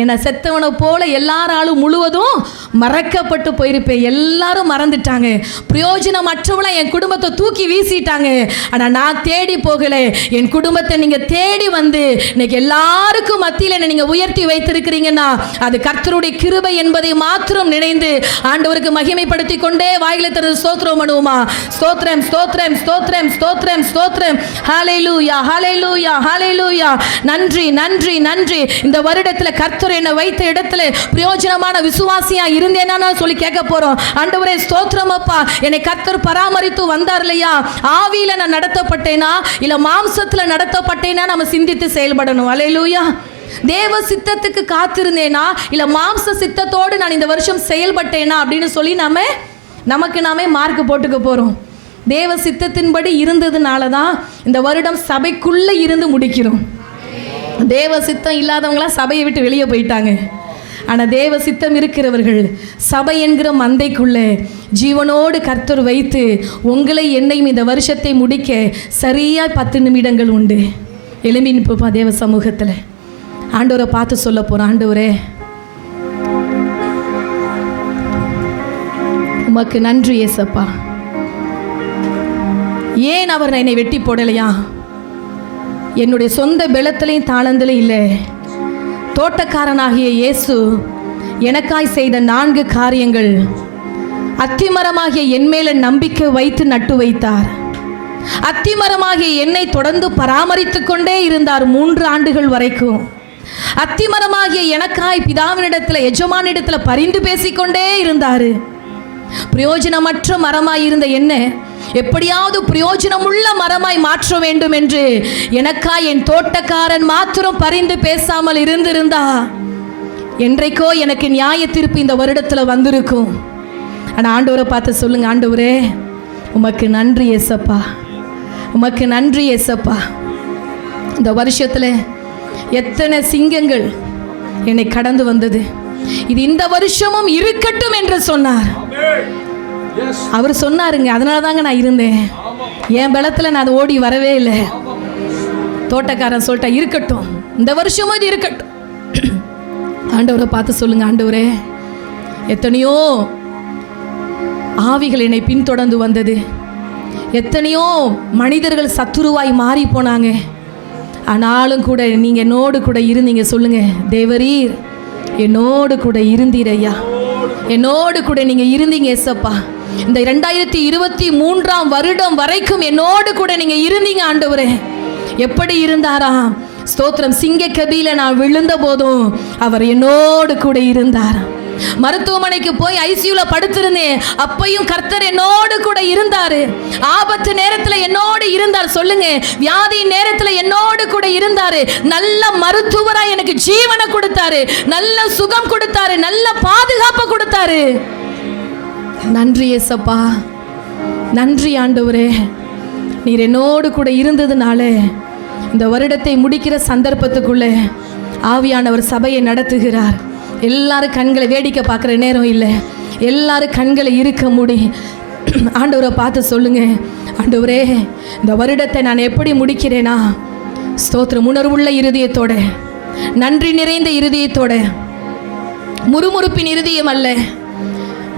என்னை செத்தவனை போல எல்லாராலும் முழுவதும் மறக்கப்பட்டு போயிருப்பேன். எல்லாரும் மறந்துட்டாங்க. பிரயோஜனமற்றவளாக என் குடும்பத்தை தூக்கி வீசிட்டாங்க. ஆனால் நான் தேடி போகலை, என் குடும்பத்தை நீங்கள் தேடி வந்து இன்னைக்கு எல்லாருக்கும் மத்தியில் என்னை நீங்கள் உயர்த்தி வைத்திருக்கிறீங்கன்னா அது கர்த்தருடைய கிருபை என்பதை மாத்திரம் நினைந்து ஆண்டவருக்கு மகிமைப்படுத்தி கொண்டே வாயில திறந்து ஸ்தோத்திரம் பண்ணுவோமா? ஸ்தோத்திரம், ஸ்தோத்திரம், ஸ்தோத்திரம், ஸ்தோத்திரம், ஸ்தோத்திரம். ஹல்லேலூயா, ஹல்லேலூயா, ஹல்லேலூயா. நன்றி, நன்றி, நன்றி. இந்த வருடத்தில் கர்த்தர் என்னை வைத்த இடத்துல பிரயோஜனமான விசுவாசியா இருந்தேனா சொல்லி கேட்க போறோம். ஆண்டவரே ஸ்தோத்திரம் அப்பா, என்னை கர்த்தர் பராமரித்து வந்தார் இல்லையா? ஆவியில நான் நடத்தப்பட்டேனா இல்ல மாம்சத்துல நடத்தப்பட்டேனா நம்ம சிந்தித்து செயல்படணும். ஹல்லேலூயா. தேவ சித்தத்துக்கு காத்திருந்தேனா இல்ல மாம்ச சித்தத்தோடு நான் இந்த வருஷம் செயல்பட்டேனா அப்படின்னு சொல்லி நமக்கு நாமே மார்க் போட்டுக்க போறோம். தேவ சித்தத்தின்படி இருந்ததுனால தான் இந்த வருடம் சபைக்குள்ள இருந்து முடிக்கிறோம். தேவ சித்தம் இல்லாதவங்களாம் சபையை விட்டு வெளியே போயிட்டாங்க. ஆனால் தேவ சித்தம் இருக்கிறவர்கள் சபை என்கிற மந்தைக்குள்ளே ஜீவனோடு கர்த்தர் வைத்து உங்களை என்னையும் இந்த வருஷத்தை முடிக்க சரியாக 10 நிமிடங்கள் உண்டு. எழும்பி நிற்போமா தேவ சமூகத்தில். ஆண்டவரை பார்த்து சொல்ல போகிறோம், ஆண்டவரே உமக்கு நன்றி ஏசப்பா. ஏன் அவர் என்னை வெட்டி போடலையா? என்னுடைய சொந்த பலத்திலையும் தாளந்திலையும் இல்லை. தோட்டக்காரனாகிய இயேசு எனக்காய் செய்த 4 காரியங்கள். அத்திமரமாகிய என் மேல நம்பிக்கை வைத்து நட்டு வைத்தார். அத்திமரமாகிய என்னை தொடர்ந்து பராமரித்து கொண்டே இருந்தார் 3 ஆண்டுகள் வரைக்கும். அத்திமரமாகிய எனக்காய் பிதாவினிடத்தில் எஜமானிடத்தில் பரிந்து பேசிக்கொண்டே இருந்தார். பிரயோஜனமற்ற மரமாய் இருந்த என்ன எப்படியாவது பிரயோஜனமுள்ள மரமாய் மாற்ற வேண்டும் என்று எனக்காய் என் தோட்டக்காரன் மாத்திரம் பரிந்து பேசாமல் இருந்திருந்தா என்றைக்கோ எனக்கு நியாய தீர்ப்பு இந்த வருடத்தில் வந்திருக்கும். ஆனால் ஆண்டவரை பார்த்து சொல்லுங்க, ஆண்டவரே உமக்கு நன்றி ஏசப்பா, உமக்கு நன்றி ஏசப்பா. இந்த வருஷத்தில் எத்தனை சிங்கங்கள் என்னை கடந்து வந்தது, இது இந்த வருஷமும் இருக்கட்டும் என்று சொன்னார். அவர் சொன்னாருங்க, அதனால தாங்க நான் இருந்தேன். என் பலத்தில் நான் அதை ஓடி வரவே இல்லை. தோட்டக்காரன் சொல்லிட்டா இருக்கட்டும், இந்த வருஷமும் இது இருக்கட்டும். ஆண்டவரை பார்த்து சொல்லுங்க, ஆண்டவரே எத்தனையோ ஆவிகள் என்னை பின்தொடர்ந்து வந்தது. எத்தனையோ மனிதர்கள் சத்துருவாய் மாறி போனாங்க. ஆனாலும் கூட நீங்கள் என்னோடு கூட இருந்தீங்க. சொல்லுங்க, தேவரீர் என்னோடு கூட இருந்தீர் ஐயா, என்னோடு கூட நீங்கள் இருந்தீங்க ஏசப்பா. இந்த 2023ஆம் வருடம் வரைக்கும் என்னோடு கூட நீங்கள் இருந்தீங்க ஆண்டவரே. எப்படி இருந்தாராம்? ஸ்தோத்திரம். சிங்க கபில நான் விழுந்த போதும் அவர் என்னோடு கூட இருந்தார். மருத்துவமனைக்கு போய் ஐசியூல படுத்திருந்தேன், அப்பையும் கர்த்தர் என்னோடு கூட இருந்தாரு. ஆபத்து நேரத்தில் என்னோடு இருந்தார். சொல்லுங்க, வியாதி நேரத்தில் என்னோடு கூட இருந்தாரு. நல்ல மருத்துவரா எனக்கு ஜீவனை கொடுத்தாரு, நல்ல சுகம் கொடுத்தாரு, நல்ல பாதுகாப்பு கொடுத்தாரு. நன்றி ஏசப்பா, நன்றி ஆண்டவரே. நீர் என்னோடு கூட இருந்ததுனால இந்த வருடத்தை முடிக்கிற சந்தர்ப்பத்துக்குள்ளே ஆவியானவர் சபையை நடத்துகிறார். எல்லாரும் கண்களை வேடிக்கை பார்க்குற நேரம் இல்லை, எல்லாரும் கண்களை இருக்க மூடி ஆண்டவரை பார்த்து சொல்லுங்க, ஆண்டவரே இந்த வருடத்தை நான் எப்படி முடிக்கிறேனா? ஸ்தோத்திரம். உணர்வுள்ள இருதயத்தோட, நன்றி நிறைந்த இருதயத்தோட, முறுமுறுப்பின் இருதயம் அல்ல.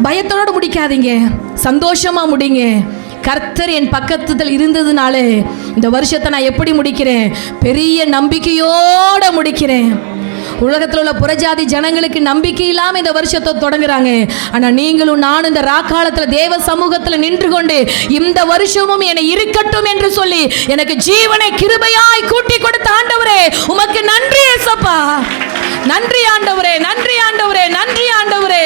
பயத்தோடு முடிக்காதீங்க, சந்தோஷமா முடிங்க. கர்த்தர் என் பக்கத்தில் இருந்ததுனால இந்த வருஷத்தை நான் எப்படி முடிக்கிறேன்? பெரிய நம்பிக்கையோட முடிக்கிறேன். உலகத்தில் உள்ள புறஜாதி ஜனங்களுக்கு நம்பிக்கை இல்லாமல் இந்த வருஷத்தை தொடங்குறாங்க. ஆனால் நீங்களும் நானும் இந்த ராக்காலத்தில் தேவ சமூகத்தில் நின்று கொண்டு இந்த வருஷமும் என்னை இருக்கட்டும் என்று சொல்லி எனக்கு ஜீவனை கிருபையாய் கூட்டி கொடுத்த ஆண்டவரே உமக்கு நன்றி ஏசப்பா. நன்றி ஆண்டவரே, நன்றி ஆண்டவரே, நன்றி ஆண்டவரே.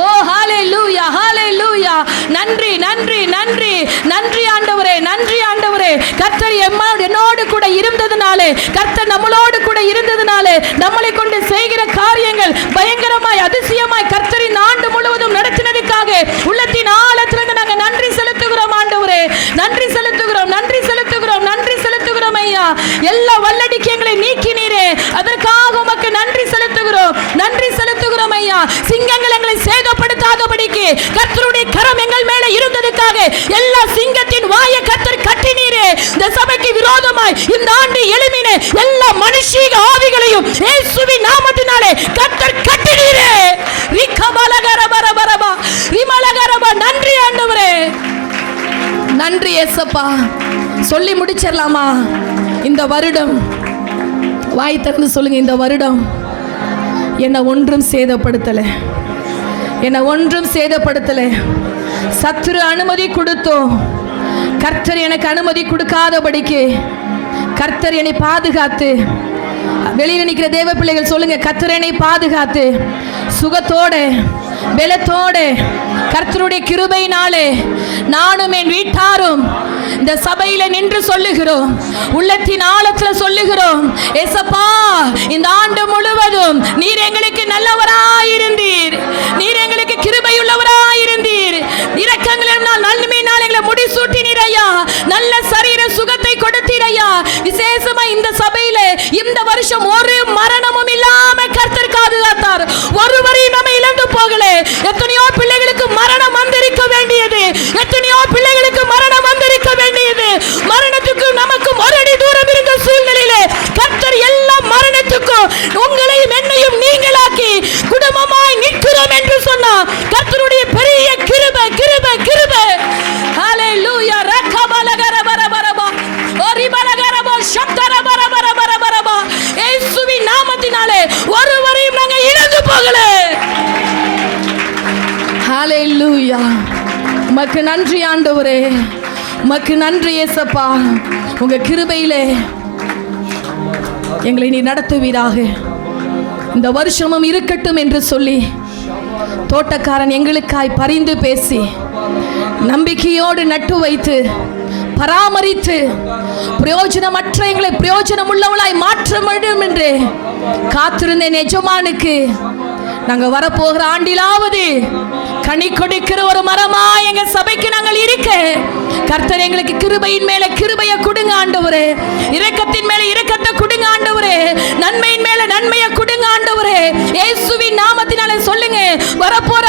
ஓ ஹalleluya, ஹalleluya. நன்றி நன்றி நன்றி நன்றி ஆண்டவரே, நன்றி ஆண்டவரே. கர்த்தர் என்னோடு கூட இருந்ததுனாலே, கர்த்தர் நம்மளோடு கூட இருந்ததுனாலே நம்மளை கொண்டு செய்கிற காரியங்கள் பயங்கரமாய் அதிசயமாய் கர்த்தரின் ஆண்டு முழுவதும் நடத்தினதுக்காக உள்ளத்தின் ஆழத்திலிருந்து நாங்கள் நன்றி செலுத்துகிறோம் ஆண்டவரே. நன்றி செலுத்துகிறோம், நன்றி செலுத்துகிறோம், நன்றி செலுத்துகிறோம் ஐயா. எல்லா வல்லடிக்கைகளை நீக்கினீரே, அதற்காக உமக்கு நன்றி செலுத்துகிறோம், நன்றி செலுத்துகிறோம் ஐயா. சிங்கங்கள் எங்களை சேதப்படுத்தாதபடிக்கு கர்த்தருடைய கரம் எங்கள் மேலே இருந்ததுக்காக எல்லா சிங்கத்தின் வாயை கர்த்தர் கட்டினீரே. இந்த சபைக்கு விரோதமாய் இந்த ஆண்டு எழும்பின எல்லா மனுஷீக ஆவிகளையும் இயேசுவின் நாமத்தினாலே கர்த்தர் கட்டினீரே. ரிகமலகரபரபரபா, ரிமலகரபா. நன்றி ஆண்டவரே, நன்றி ஏசப்பா. சொல்லி முடிச்சிடலாமா? இந்த வருடம் வாய் திறந்து சொல்லுங்க, இந்த வருடம் என்னை ஒன்றும் சேதப்படுத்தலை, என்னை ஒன்றும் சேதப்படுத்தலை. சத்துரு அனுமதி கொடுத்தோம், கர்த்தர் எனக்கு அனுமதி கொடுக்காதபடிக்கு கர்த்தர் என்னை பாதுகாத்து. வெளியில் நிற்கிற தேவ பிள்ளைகள் சொல்லுங்க, கர்த்தர் என்னை பாதுகாத்து சுகத்தோட பலத்தோட கர்த்தருடைய கிருபையினாலே நானும் என் வீட்டாரும் இந்த சபையில நின்று சொல்லுகிறோம், உள்ளத்தின் ஆழத்துல சொல்லுகிறோம், ஏசப்பா இந்த ஆண்டு முழுவதும் நீர் எங்களுக்கு நல்லவராயிருந்தீர், நீர் எங்களுக்கு கிருபையுள்ளவராயிருந்தீர், இரக்கங்களினால் நன்மையினால் எங்களை முடிசூட்டினீர் ஐயா, நல்ல சரீர சுகத்தை கொடுத்தீர் ஐயா. விசேஷமா இந்த சபையில இந்த வருஷம் ஒரு மரணமும் இல்லாம கர்த்தர் பாதுகாத்தார், ஒருவரையும் நம்ம இழந்து போகல. எத்தனையோ பிள்ளைகளுக்கு மரணம் வந்திருக்க வேண்டியது, எத்தனையோ பிள்ளைகளுக்கு மரணம் வந்திருக்க வேண்டியது. மரணத்துக்கு நமக்கு ஒரு அடி தூரம் இருந்த சூழ்நிலையிலே கர்த்தர் எல்லா மரணத்துக்கும் உங்களையும் என்னையும் நீங்களாக்கி குடும்பமாய் நிற்கிறோம் என்று சொன்னார். கர்த்தருடைய பெரிய கிருபை, கிருபை, கிருபை. ஹalleluya. ரகபலகரபரபரபா, ஓரிபலகரபா, சப்தரபரபரபரபரபா. இயேசுவின் நாமத்தினாலே ஒருவரையும் நாங்கள் இழந்து போகல. ஹalleluya. உமக்கு நன்றி ஆண்டவரே, உமக்கு நன்றி ஏசப்பா. உங்க கிருபையிலே எங்களை நீ நடத்துவீராக. இந்த வருஷமும் இருக்கட்டும் என்று சொல்லி தோட்டக்காரன் எங்களுக்காய் பரிந்து பேசி நம்பிக்கையோடு நட்டு வைத்து பராமரித்து பிரயோஜனமற்ற எங்களை பிரயோஜனம் உள்ளவளாய் மாற்ற வேண்டும் என்று காத்திருந்த எஜமானுக்கு நாங்கள் வரப்போகிற ஆண்டிலாவது கனி கொடுக்கிற ஒரு மரமா எங்க சபைக்கு நாங்கள் இருக்க கர்த்தர் எங்களுக்கு கிருபையின் மேல கிருபையை கொடுங்க ஆண்டவரே, இரக்கத்தின் மேல இரக்கத்தை கொடுங்க ஆண்டவரே, நன்மையின் மேல நன்மையை கொடுங்க ஆண்டவரே. இயேசுவின் நாமத்தினாலே சொல்லுங்க, வரப்போற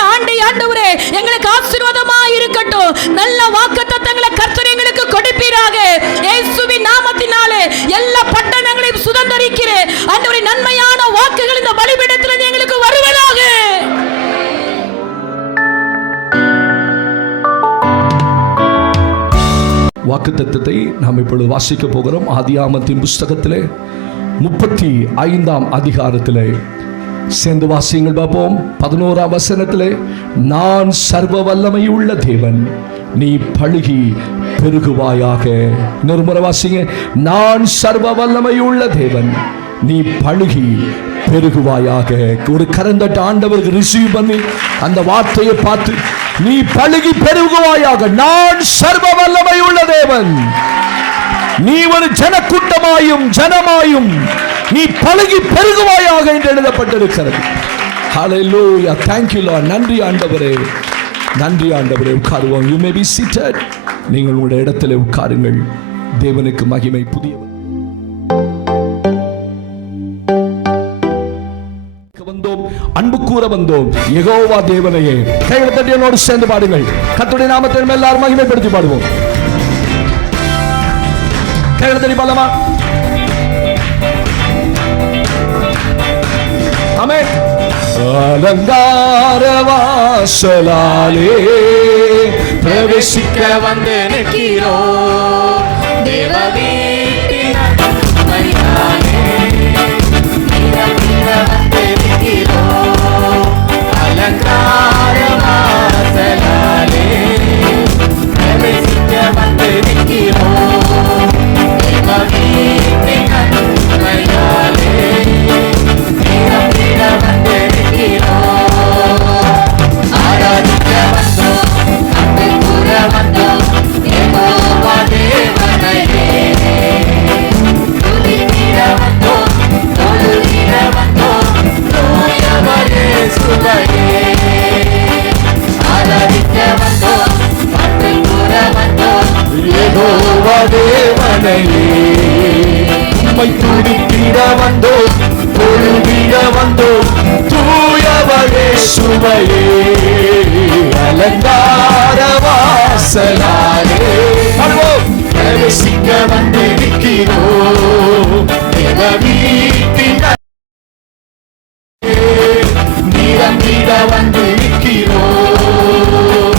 ஆண்டவரே எங்களுக்கு ஆசீர்வாதமா இருக்கட்டும். நல்ல வாக்குத்தத்தங்களை கர்த்தர் எங்களுக்கு கொடுப்பீராக. இயேசுவின் நாமத்தினாலே எல்லா பட்டணங்களையும் சுதந்தரிக்கிற ஆண்டவரே நன்மையான வாக்குகள் இந்த பலிபீடத்திலிருந்து எங்களுக்கு வருவதாக. வாக்குத்தத்தத்தை நாம் இப்பொழுது வாசிக்க போகிறோம். ஆதியாகமத்தின் புஸ்தகத்திலே 35ஆம் அதிகாரத்திலே சேர்ந்து வாசியுங்கள் பார்ப்போம். 11ஆம் வசனத்திலே, நான் சர்வ வல்லமையுள்ள தேவன், நீ பழுகி பெருகுவாயாக. இன்னொரு முறை வாசிங்க. நான் சர்வ வல்லமையுள்ள தேவன், நீ பழுகி பெருகுவாயாக. ஒரு கரந்தட்ட ஆண்டவருக்கு ரிசீவ் பண்ணி அந்த வார்த்தையை பார்த்து, நீ பழுகி பெருகுவாயாக. நான் சர்வ வல்லமையுள்ள தேவன், நீ ஒரு ஜனக்கூட்டமாயும் ஜனமாயும் நீ பழுகி பெருகுவாயாக என்று எழுதப்பட்டிருக்கிறது. ஹல்லேலூயா. Thank you Lord. நன்றி ஆண்டவரே, நன்றி ஆண்டவரே. உட்காருவோம். You may be seated. நீங்கள் உங்களுடைய இடத்திலே உட்காருங்கள். தேவனுக்கு மகிமை. புதியவர் வந்தோம், அன்பு கூற வந்தோம் யெகோவா தேவனையே. கைகளை தட்டி என்னோடு சேர்ந்து பாடுங்கள். கர்த்தருடைய நாமத்தை எல்லாரும் மகிமைப்படுத்தி பாடுவோம். கைகளை தட்டி பாடலாமா? ஆமென். அலங்கார வாசலாலே பிரவேசிக்க வந்து நிற்கிறோம். தேவ வீட்டின் மரியாதை வந்து நிற்கிறோம். அலங்கார வாசலாலே பிரவேசிக்க வந்து நிற்கிறோம். தேவ வீட்டின் மரியாதை வந்து நிற்கிறோம். ஆராதிக்க வந்தோம், அன்பு கூற வந்தோம் யெகோவா தேவனையே. துதித்திட வந்தோம், தொழுதிட வந்தோம் தூயவர் இயேசுவையே. ஆராதிக்க வந்தோம், அன்பு கூற வந்தோம் யெகோவா தேவனையே. உம்மை துதித்திட வந்தோம், தொழுதிட வந்தோம் தூயவர் இயேசுவையே. அலங்கார வாசலாலே பிரவேசிக்க வந்து நிற்கிறோம். தேவ வீட்டின் நிரம்பிட வந்து நிற்கிறோம்.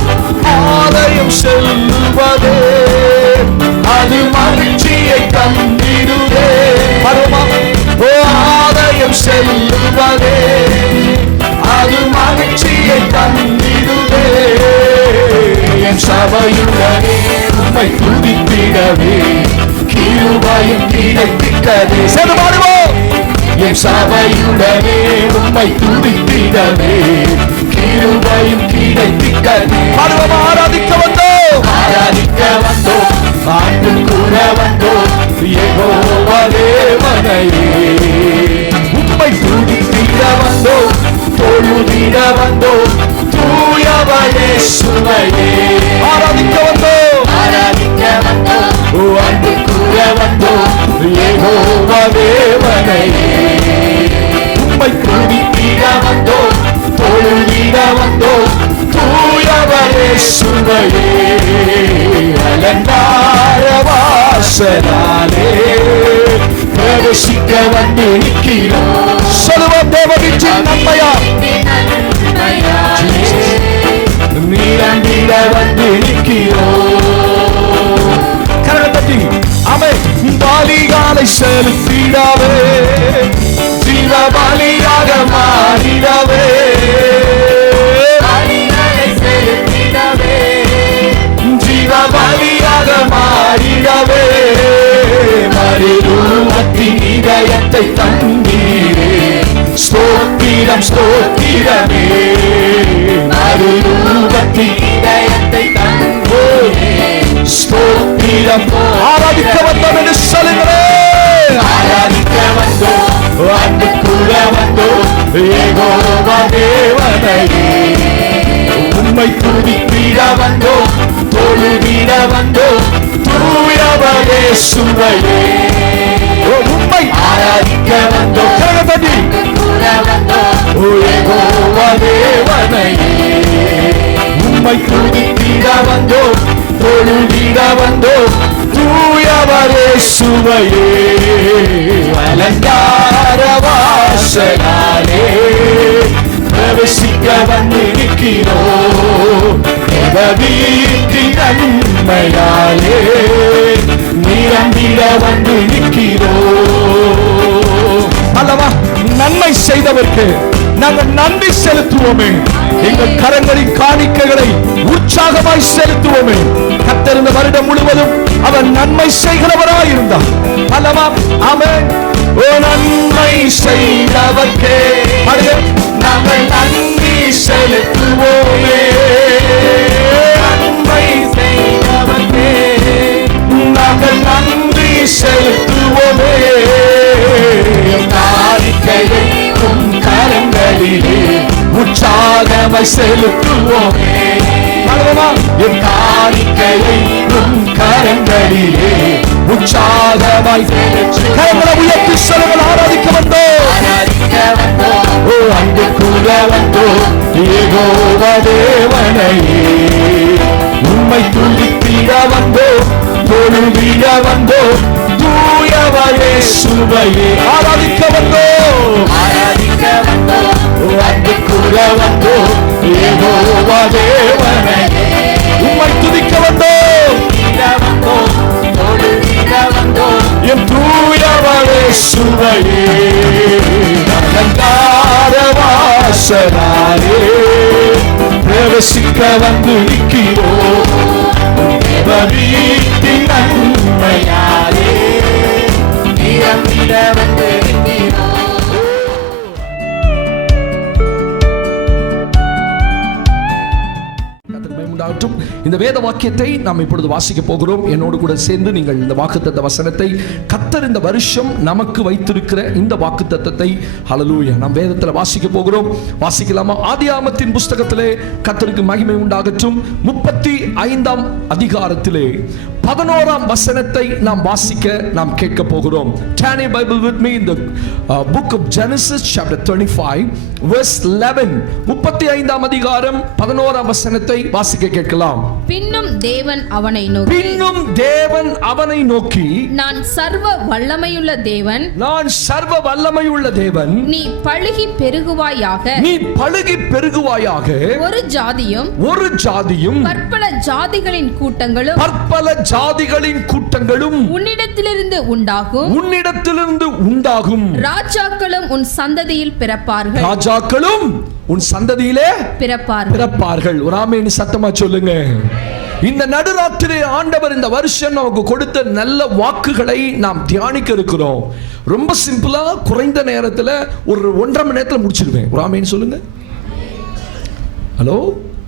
ஆலயம் செல்வதே அது மகிழ்ச்சியை தந்திடுதே. ஆலயம் செல்வதே அது மகிழ்ச்சியை தந்திடுதே. என் சபையுடனே உம்மை துதித்திடவே கிருபையும் கிடைத்திட்டதே. செல்வாடுவோம். என் சபையுடனே உம்மை துதித்திடவே கிருபையும் கிடைத்திட்டதே. ஆராதிக்க வந்தோம், ஆராதிக்க வந்தோம், அன்பு கூற வந்தோம் யெகோவா தேவனையே. உம்மை துதித்திட வந்தோம், தொழுதிட வந்தோம் தூயவர் இயேசுவையே. ஆராதிக்க வந்தோம், ஆராதிக்க வந்தோம், அன்பு கூற வந்தோம் யெகோவா தேவனையே. உம்மை துதித்திட வந்தோம், தொழுதிட வந்தோம் தூயவர் இயேசுவையே. அலங்கார வாசலாலே பிரவேசிக்க வந்து நிற்கிறோம். சொல்லுவோம். தேவ வீட்டின் நன்மையா நீரண்டிட வந்து நிற்கிறோம். கரங்களை தட்டி ஆமென். பலிகளை செலுத்திடவே ஜீவ பலியாக மாறிடவே. ஜீவ பலியாக மாறிடவே. மறுரூபத்தின் இதயத்தை தந்தீரே. ஸ்தோத்திரம் ஸ்தோத்திரமே. மறுரூபத்தின் இதயத்தை தந்தீரே. ஸ்தோத்திரம். ஆராதிக்க வந்தோம் என்று சொல்லுங்களேன். ஆராதிக்க வந்தோம், அன்பு கூற வந்தோம் யெகோவா தேவனையே. உம்மை துதித்திட வந்தோம், தொழுதிட வந்தோம் தூயவர் இயேசுவையே. உம்மை ஆராதிக்க வந்தோம், கரகத்தட்டி யெகோவா தேவனையே. உம்மை துதித்திட வந்தோம், தொழுதிட வந்தோம் தூயவர் இயேசுவையே. அலங்கார வாசலாலே பிரவேசிக்க வந்து நிற்கிறோம். தேவ வீட்டின் நன்மையாலே இறங்கிட வந்து நிற்கிறோம். அல்லவா, நன்மை செய்தவருக்கு நாங்கள் நன்றி செலுத்துவோமே. எங்கள் கரங்களின் காணிக்கைகளை உற்சாகமாய் செலுத்துவோமே. கர்த்தர் இந்த வருடம் முழுவதும் அவர் நன்மை செய்கிறவராய் இருந்தார். அல்லவா, ஆமென். ஓ நன்மை செய்தவர்க்கே நாங்கள் நன்றி செலுத்துவோமே. நன்மை செய்தவர்க்கே நாங்கள் நன்றி செலுத்துவோமே. காணிக்கையை உம் கரங்களிலே உற்சாகமாய் செலுத்துவோமே. என் காணிக்கையை உம் கரங்களிலே உற்சாகமாய் கரங்களை உயர்த்தி சொல்லுங்கள். ஆராதிக்க வந்தோம், ஓ அன்பு கூட வந்தோம். யெகோவா தேவனையே உம்மை துதித்திட வந்தோம், தொழுதிட வந்தோம். தூயவரே சுவையே ஆராதிக்க வந்தோம், அன்பு கூட வந்தோம். யெகோவா தேவனையே உம்மை துதிக்க வந்தோம், என் தூயவரே சுவையே. அலங்கார வாசனாலே பிரவேசிக்க வந்து நிற்கிறோம். வீட்டின் நன்மையாலே நிரம்பிட வந்து நிற்கிறோம். இந்த வேத வாக்கியத்தை நாம் இப்பொழுது வாசிக்க போகிறோம். என்னோடு கூட சேர்ந்து நீங்கள் இந்த வாக்குத்தத்த வசனத்தை, கர்த்தர் இந்த வருஷம் நமக்கு வைத்திருக்கிற இந்த வாக்குத்தத்தத்தை ஹல்லேலூயா நாம் வேதத்தில் வாசிக்க போகிறோம். வாசிக்கலாமா? ஆதியாகமத்தின் புஸ்தகத்திலே கர்த்தருக்கு மகிமை உண்டாகட்டும். 35ஆம் அதிகாரத்திலே 11ஆம் வசனத்தை நாம் வாசிக்க நாம் கேட்க போகிறோம். Turn your Bible with me in the book of Genesis chapter 25 verse 11. 35ஆம் அதிகாரம் 11ஆம் வசனத்தை வாசிக்க கேட்கலாம். பின்னும் தேவன் அவனை நோக்கி நான் சர்வ வல்லமையுள்ள தேவன், நீ பலுகி பெருகுவாயாக. ஒரு ஜாதியும் பற்பல ஜாதிகளின் கூட்டங்களும் உன்னிடத்திலிருந்து உண்டாகும். ராஜாக்களும் உன் சந்ததியில் பிறப்பார்கள். ஒரு ஆமென் சத்தமா சொல்லுங்க. இந்த நடுராத்திரி ஆண்டவர் இந்த வருஷம் நமக்கு கொடுத்த நல்ல வாக்குகளை நாம் தியானிக்க இருக்கிறோம். ரொம்ப சிம்பிளா குறைந்த நேரத்தில் ஒரு 1.5 மணி நேரத்தில் முடிச்சிருவேன். ஒரு ஆமென் சொல்லுங்க. ஹலோ,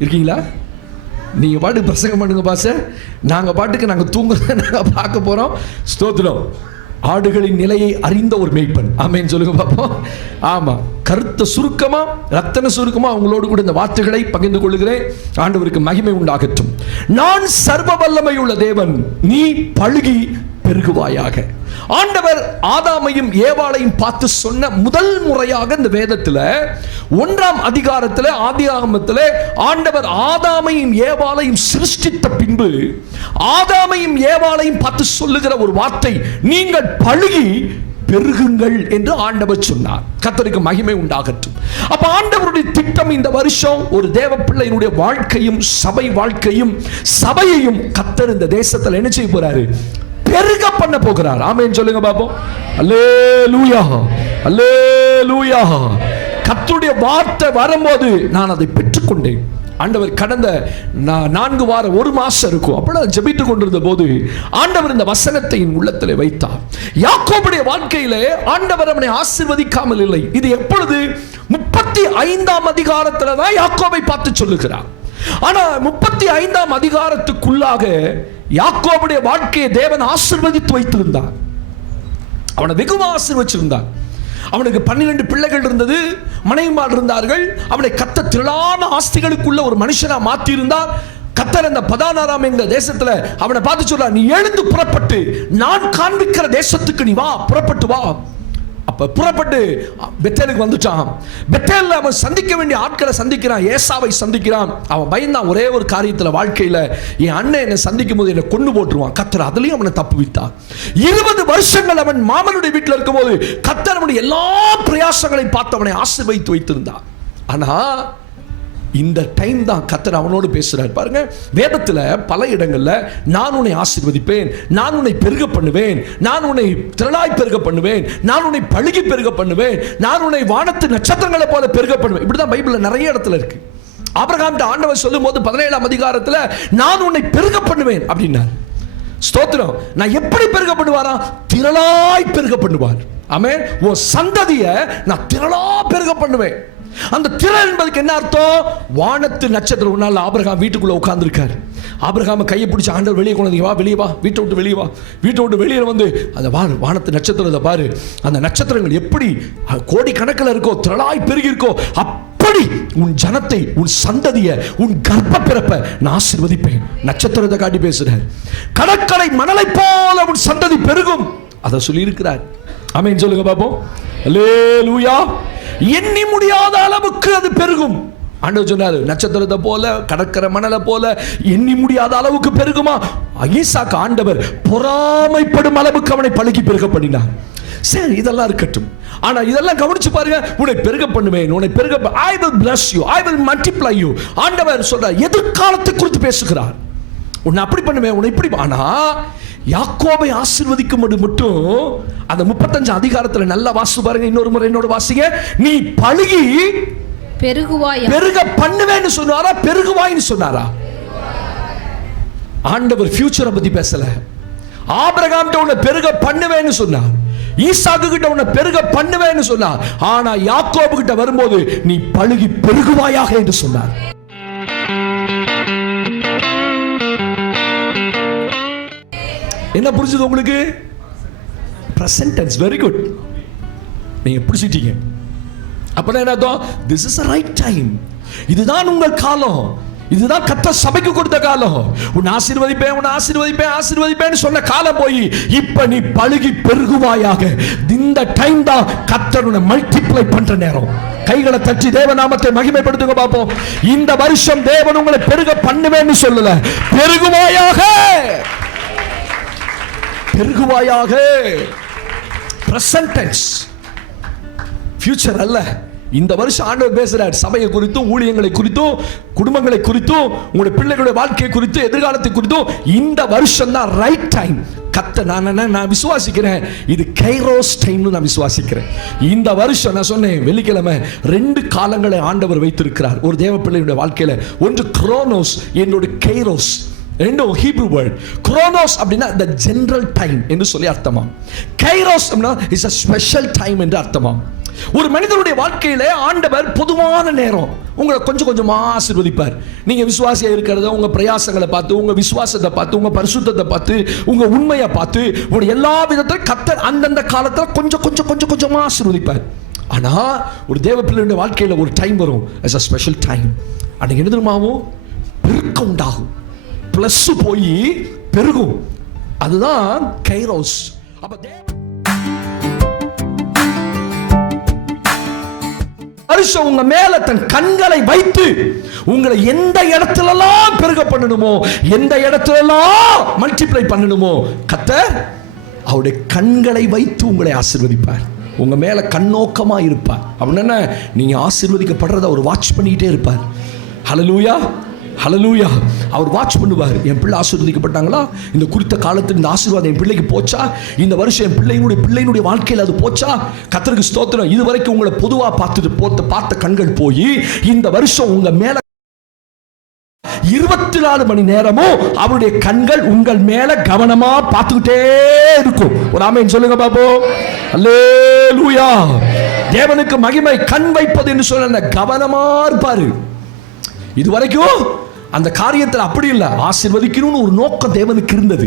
இருக்கீங்களா? நீங்க பாட்டு பிரசங்கம் பண்ணுங்க பாச, நாங்க பாட்டுக்கு நாங்க தூங்குறத நாங்க பார்க்க போறோம். ஸ்தோத்திரம். ஆடுகளின் நிலையை அறிந்த ஒரு மேய்ப்பன். ஆமென் சொல்லுங்க பாப்போம். ஆமா, கருத்த சுருக்கமா ரத்தன சுருக்கமா அவங்களோடு கூட இந்த வார்த்தைகளை பகிர்ந்து கொள்கிறேன். ஆண்டவருக்கு மகிமை உண்டாகட்டும். நான் சர்வ வல்லமை உள்ள தேவன், நீ பலுகி பெருகுவாயாக. ஆண்டவர் ஆதாமையும் ஏவாளையும் பார்த்து சொன்ன முதல் முறையாக இந்த வேதத்தில் 1ஆம் அதிகாரத்தில் ஆதியாகமத்தில் ஆண்டவர் ஆதாமையும் ஏவாளையும் சிருஷ்டித்த பின்பு ஆதாமையும் ஏவாளையும் பார்த்து சொல்லுகிற ஒரு வார்த்தை, நீங்கள் பலுகி பெருகுங்கள் என்று ஆண்டவர் சொன்னார். கர்த்தருக்கு மகிமை உண்டாகட்டும். அப்ப ஆண்டவருடைய திட்டம் இந்த வருஷம் ஒரு தேவ பிள்ளையினுடைய வாழ்க்கையும் சபை வாழ்க்கையும் சபையையும் கர்த்தர் இந்த தேசத்தில் என்ன செய்ய போறாரு? பெருக பண்ண போகிறார். ஆமென் சொல்லுங்க பாப்போம். அல்லேலூயா, அல்லேலூயா. கர்த்தருடைய வார்த்தை வரும்போது நான் அதை பெற்றுக்கொண்டேன். ஆண்டவர் கடந்த 4 வாரம் 1 மாசம் இருக்கும் அப்ப ஜெபித்து கொண்டிருந்த போது ஆண்டவர் இந்த வசனத்தை உள்ளத்தில் வைத்தார். யாக்கோபுடைய வாழ்க்கையிலே ஆண்டவர் அவனை ஆசீர்வதிக்காமல் இல்லை. இது எப்பொழுது? 35ஆம் அதிகாரத்துல தான் யாக்கோபை பார்த்து சொல்லுகிறார். ஆனா 35ஆம் அதிகாரத்துக்குள்ளாக யாக்கோபுடைய வாழ்க்கையை தேவன் ஆசீர்வதித்து வைத்திருந்தார். அவனை வெகுவா ஆசீர்வதிச்சிருந்தார். அவனுக்கு 12 பிள்ளைகள் இருந்தது, மனைவிமார் இருந்தார்கள். அவனை கர்த்தர் திரளான ஆஸ்திகளுக்குள்ள ஒரு மனுஷனா மாற்றி இருந்தார். கர்த்தர் அந்த 16ஆம் என்ற தேசத்துல அவனை பார்த்து சொல்றார், நீ எழுந்து புறப்பட்டு நான் காண்பிக்கிற தேசத்துக்கு நீ வா, புறப்பட்டு வா. அப்ப புறப்பட்டு பெத்தேலுக்கு வந்துட்டான். பெத்தேல்ல அவன் சந்திக்க வேண்டிய ஆட்களை சந்திக்கிறான். ஏசாவை சந்திக்கிறான். அவன் பயந்தான் ஒரே ஒரு காரியத்துல வாழ்க்கையில, என் அண்ணன் என்னை சந்திக்கும் போது என்னை கொண்டு போட்டுருவான். கர்த்தர் அதுலயும் அவனை தப்பு விட்டான். 20 வருஷங்கள் அவன் மாமனுடைய வீட்டில் இருக்கும் போது கர்த்தர் அவனுடைய எல்லா பிரயாசங்களையும் பார்த்து அவனை ஆசீர்வதித்து வைத்திருந்தான். ஆனா இந்த டைம் தான் கர்த்தர் அவனோடு பேசுறார். பாருங்க, வேதத்தில் பல இடங்கள்ல நான் உன்னை ஆசீர்வதிப்பேன், நான் உன்னை பெருக பண்ணுவேன், நான் உன்னை திரளாய் பெருக பண்ணுவேன், நான் உன்னை பழுகி பெருக பண்ணுவேன், நான் உன்னை வானத்து நட்சத்திரங்களை போல பெருக பண்ணுவேன். இப்படிதான் பைபிள்ல நிறைய இடத்துல இருக்கு. ஆபிரகாம்கிட்ட ஆண்டவர் சொல்லும் போது 17ஆம் அதிகாரத்தில் நான் உன்னை பெருக பண்ணுவேன் அப்படின்னார். ஸ்தோத்திரம். நான் எப்படி பெருக பண்ணுவாரா? திரளாய் பெருக பண்ணுவார். ஆமென். உன் சந்ததியை நான் திரளா பெருக பண்ணுவேன். அந்த திரள் என்பதுக்கு என்ன அர்த்தம்? வானத்து நட்சத்திரம். ஒரு நாள் ஆபிரகாம் வீட்டுக்குள்ள உட்கார்ந்து இருக்காரு. ஆபிரகாம கையை பிடிச்சி ஆண்டவர் வெளியே கொண்டு வா, வெளியே வா, வீட்டை விட்டு வெளியே வா. வீட்டை விட்டு வெளியே வந்து அந்த வானத்து நட்சத்திரத்தை பாரு. அந்த நட்சத்திரங்கள் எப்படி கோடி கணக்கில் இருக்கோ, திரளாய் பெருகி இருக்கோ, அப்படி உன் ஜனத்தை, உன் சந்ததியை, உன் கர்ப்ப பிறப்பை நான் ஆசீர்வதிப்பேன். நட்சத்திரத்தை காட்டி பேசுறார். கடற்கரை மணலை போல உன் சந்ததி பெருகும், அதை சொல்லி இருக்கிறார். ஆமென் சொல்லுங்க பாப்போம். அல்லேலூயா. எண்ணி முடியாத அளவுக்கு அது பெருகும். ஆண்டவர் சொன்னாரு, நட்சத்திரத்தை போல, கடற்கரை மணலை போல எண்ணி முடியாத அளவுக்கு பெருகுமா? ஈசாக்கு ஆண்டவர் பொறாமைப்படும் அளவுக்கு அவனை பழுகி பெருக பண்ணினார். சரி, இதெல்லாம் இருக்கட்டும். ஆனா இதெல்லாம் கவனிச்சு பாருங்க. உன்னை பெருக பண்ணுவேன், உன்னை பெருக, I will bless you, I will multiply you. ஆண்டவர் சொல்றார், எதிர்காலத்தை குறித்து பேசுகிறார். உன்னை அப்படி பண்ணுவேன், உன்னை இப்படி. ஆனா யாக்கோபை ஆசீர்வதிக்கும் மட்டும் அந்த 35 அதிகாரத்தில் நல்லா வாசி பாருங்க. இன்னொரு முறை என்னோட வாசிங்க. நீ பழுகி பெருகுவாய், பெருக பண்ணுவேன்னு சொன்னாரா, பெருகுவாய்னு சொன்னாரா? ஆண்டவர் ஃபியூச்சரை பத்தி பேசல. ஆபிரகாம் உன்னை பெருக பண்ணுவேன்னு சொன்னார், ஈசாக்கு கிட்ட உன்னை பெருக பண்ணுவேன்னு சொன்னார். ஆனா யாக்கோபு கிட்ட வரும்போது நீ பழுகி பெருகுவாயாக என்று சொன்னார். என்ன புரிஞ்சது உங்களுக்கு? Present tense. Very good. நீங்க புரிஞ்சிட்டீங்க. அப்பனா என்ன அர்த்தம்? This is the right time. இதுதான் உங்கள் காலம். இதுதான் கர்த்தர் சபைக்கு கொடுத்த காலம். உன்னை ஆசீர்வதிப்பேன், உன்னை ஆசீர்வதிப்பேன், ஆசீர்வதிப்பேன்னு சொன்ன காலம் போய் இப்ப நீ பழுகி பெருகுவாயாக. இந்த டைம் தான் கர்த்தர் உன்னை மல்டிப்ளை பண்ற நேரம். கைகளை தட்டி தேவ நாமத்தை மகிமைப்படுத்துங்க பாப்போம். இந்த வருஷம் தேவன் உங்களை பெருக பண்ணுவேன்னு சொல்லல, பெருகுவாயாக, பெருகுவாயாக. பிரசன்ட் டென்ஸ், ஃபியூச்சர் அல்ல. இந்த வருஷம் ஆண்டவர் பேசுறார் சபையை குறித்தும், ஊழியங்களை குறித்தும், குடும்பங்களை குறித்தும், உங்களுடைய பிள்ளைகளுடைய வாழ்க்கை குறித்து, எதிர்காலத்தை குறித்தும். இந்த வருஷம் தான் ரைட் டைம். கத்த நான் விசுவாசிக்கிறேன், இது கைரோஸ் டைம்னு நான் விசுவாசிக்கிறேன். இந்த வருஷம் நான் சொன்னேன் வெள்ளிக்கிழமை 2 காலங்களை ஆண்டவர் வைத்திருக்கிறார் ஒரு தேவ பிள்ளையுடைய வாழ்க்கையில. ஒன்று குரோனோஸ், என்னோட கைரோஸ். ரெண்டும் ஹீப்ரூ வேர்ட். குரோனோஸ் அப்படின்னா the general time என்று சொல்லி அர்த்தமா. கைரோஸ் அப்படின்னா is a special time என்று அர்த்தமா. ஒரு மனிதனுடைய வாழ்க்கையில ஆண்டவர் பொதுவான நேரம் உங்களை கொஞ்சம் கொஞ்சமா ஆசீர்வதிப்பார். நீங்க விசுவாசியா இருக்கிறத, உங்க பிரயாசங்களை பார்த்து, உங்க விசுவாசத்தை பார்த்து, உங்க பரிசுத்தத்தை பார்த்து, உங்க உண்மையை பார்த்து, உங்க எல்லா விதத்திலும் கர்த்தர் அந்தந்த காலத்துல கொஞ்சம் கொஞ்சம் கொஞ்சம் கொஞ்சமா ஆசீர்வதிப்பார். ஆனா ஒரு தேவ பிள்ளையுடைய வாழ்க்கையில ஒரு டைம் வரும், as a special time. அன்னைக்கு என்ன தெரியுமாவும்? பெருக்கம் உண்டாகும், பிளஸ் போய் பெருகும். அதுதான் கைரோஸ். அப்ப வருஷம் உங்க மேல தன் கண்களை வைத்து உங்களை எந்த இடத்துலலாம் பெருக பண்ணணுமோ, எந்த இடத்துலலாம் மல்டிப்ளை பண்ணணுமோ, கர்த்தர் அவருடைய கண்களை வைத்து உங்களை ஆசீர்வதிப்பார். உங்க மேல கண்ணோக்கமா இருப்பார். அப்படின்னா நீங்க ஆசீர்வதிக்கப்படுறத அவர் வாட்ச் பண்ணிக்கிட்டே இருப்பார். ஹல்லேலூயா, ஹல்லேலூயா. அவர் வாட்ச் பண்ணுவார். என் பிள்ளை ஆசீர்வதிக்கப்பட்டாங்களா, இந்த குறித்த காலத்தில் இந்த ஆசீர்வாதம் என் பிள்ளைக்கு போச்சா, இந்த வருஷம் என் பிள்ளையினுடைய வாழ்க்கையில் அது போச்சா. கர்த்தருக்கு ஸ்தோத்திரம். இதுவரைக்கும் உங்களை பொதுவாக பார்த்த கண்கள் போய் இந்த வருஷம் உங்க மேல 24 மணி நேரமும் அவருடைய கண்கள் உங்கள் மேல கவனமா பார்த்துக்கிட்டே இருக்கும். ஒரு ஆமென் சொல்லுங்க பாப்போம். அல்லேலூயா. தேவனுக்கு மகிமை. கண் வைப்பது என்று சொல்ல கவனமா இருப்பாரு. இதுவரைக்கும் அந்த காரியத்தில் அப்படி இல்லை. ஆசீர்வதிக்கணும்னு ஒரு நோக்கம் தேவனுக்கு இருந்தது.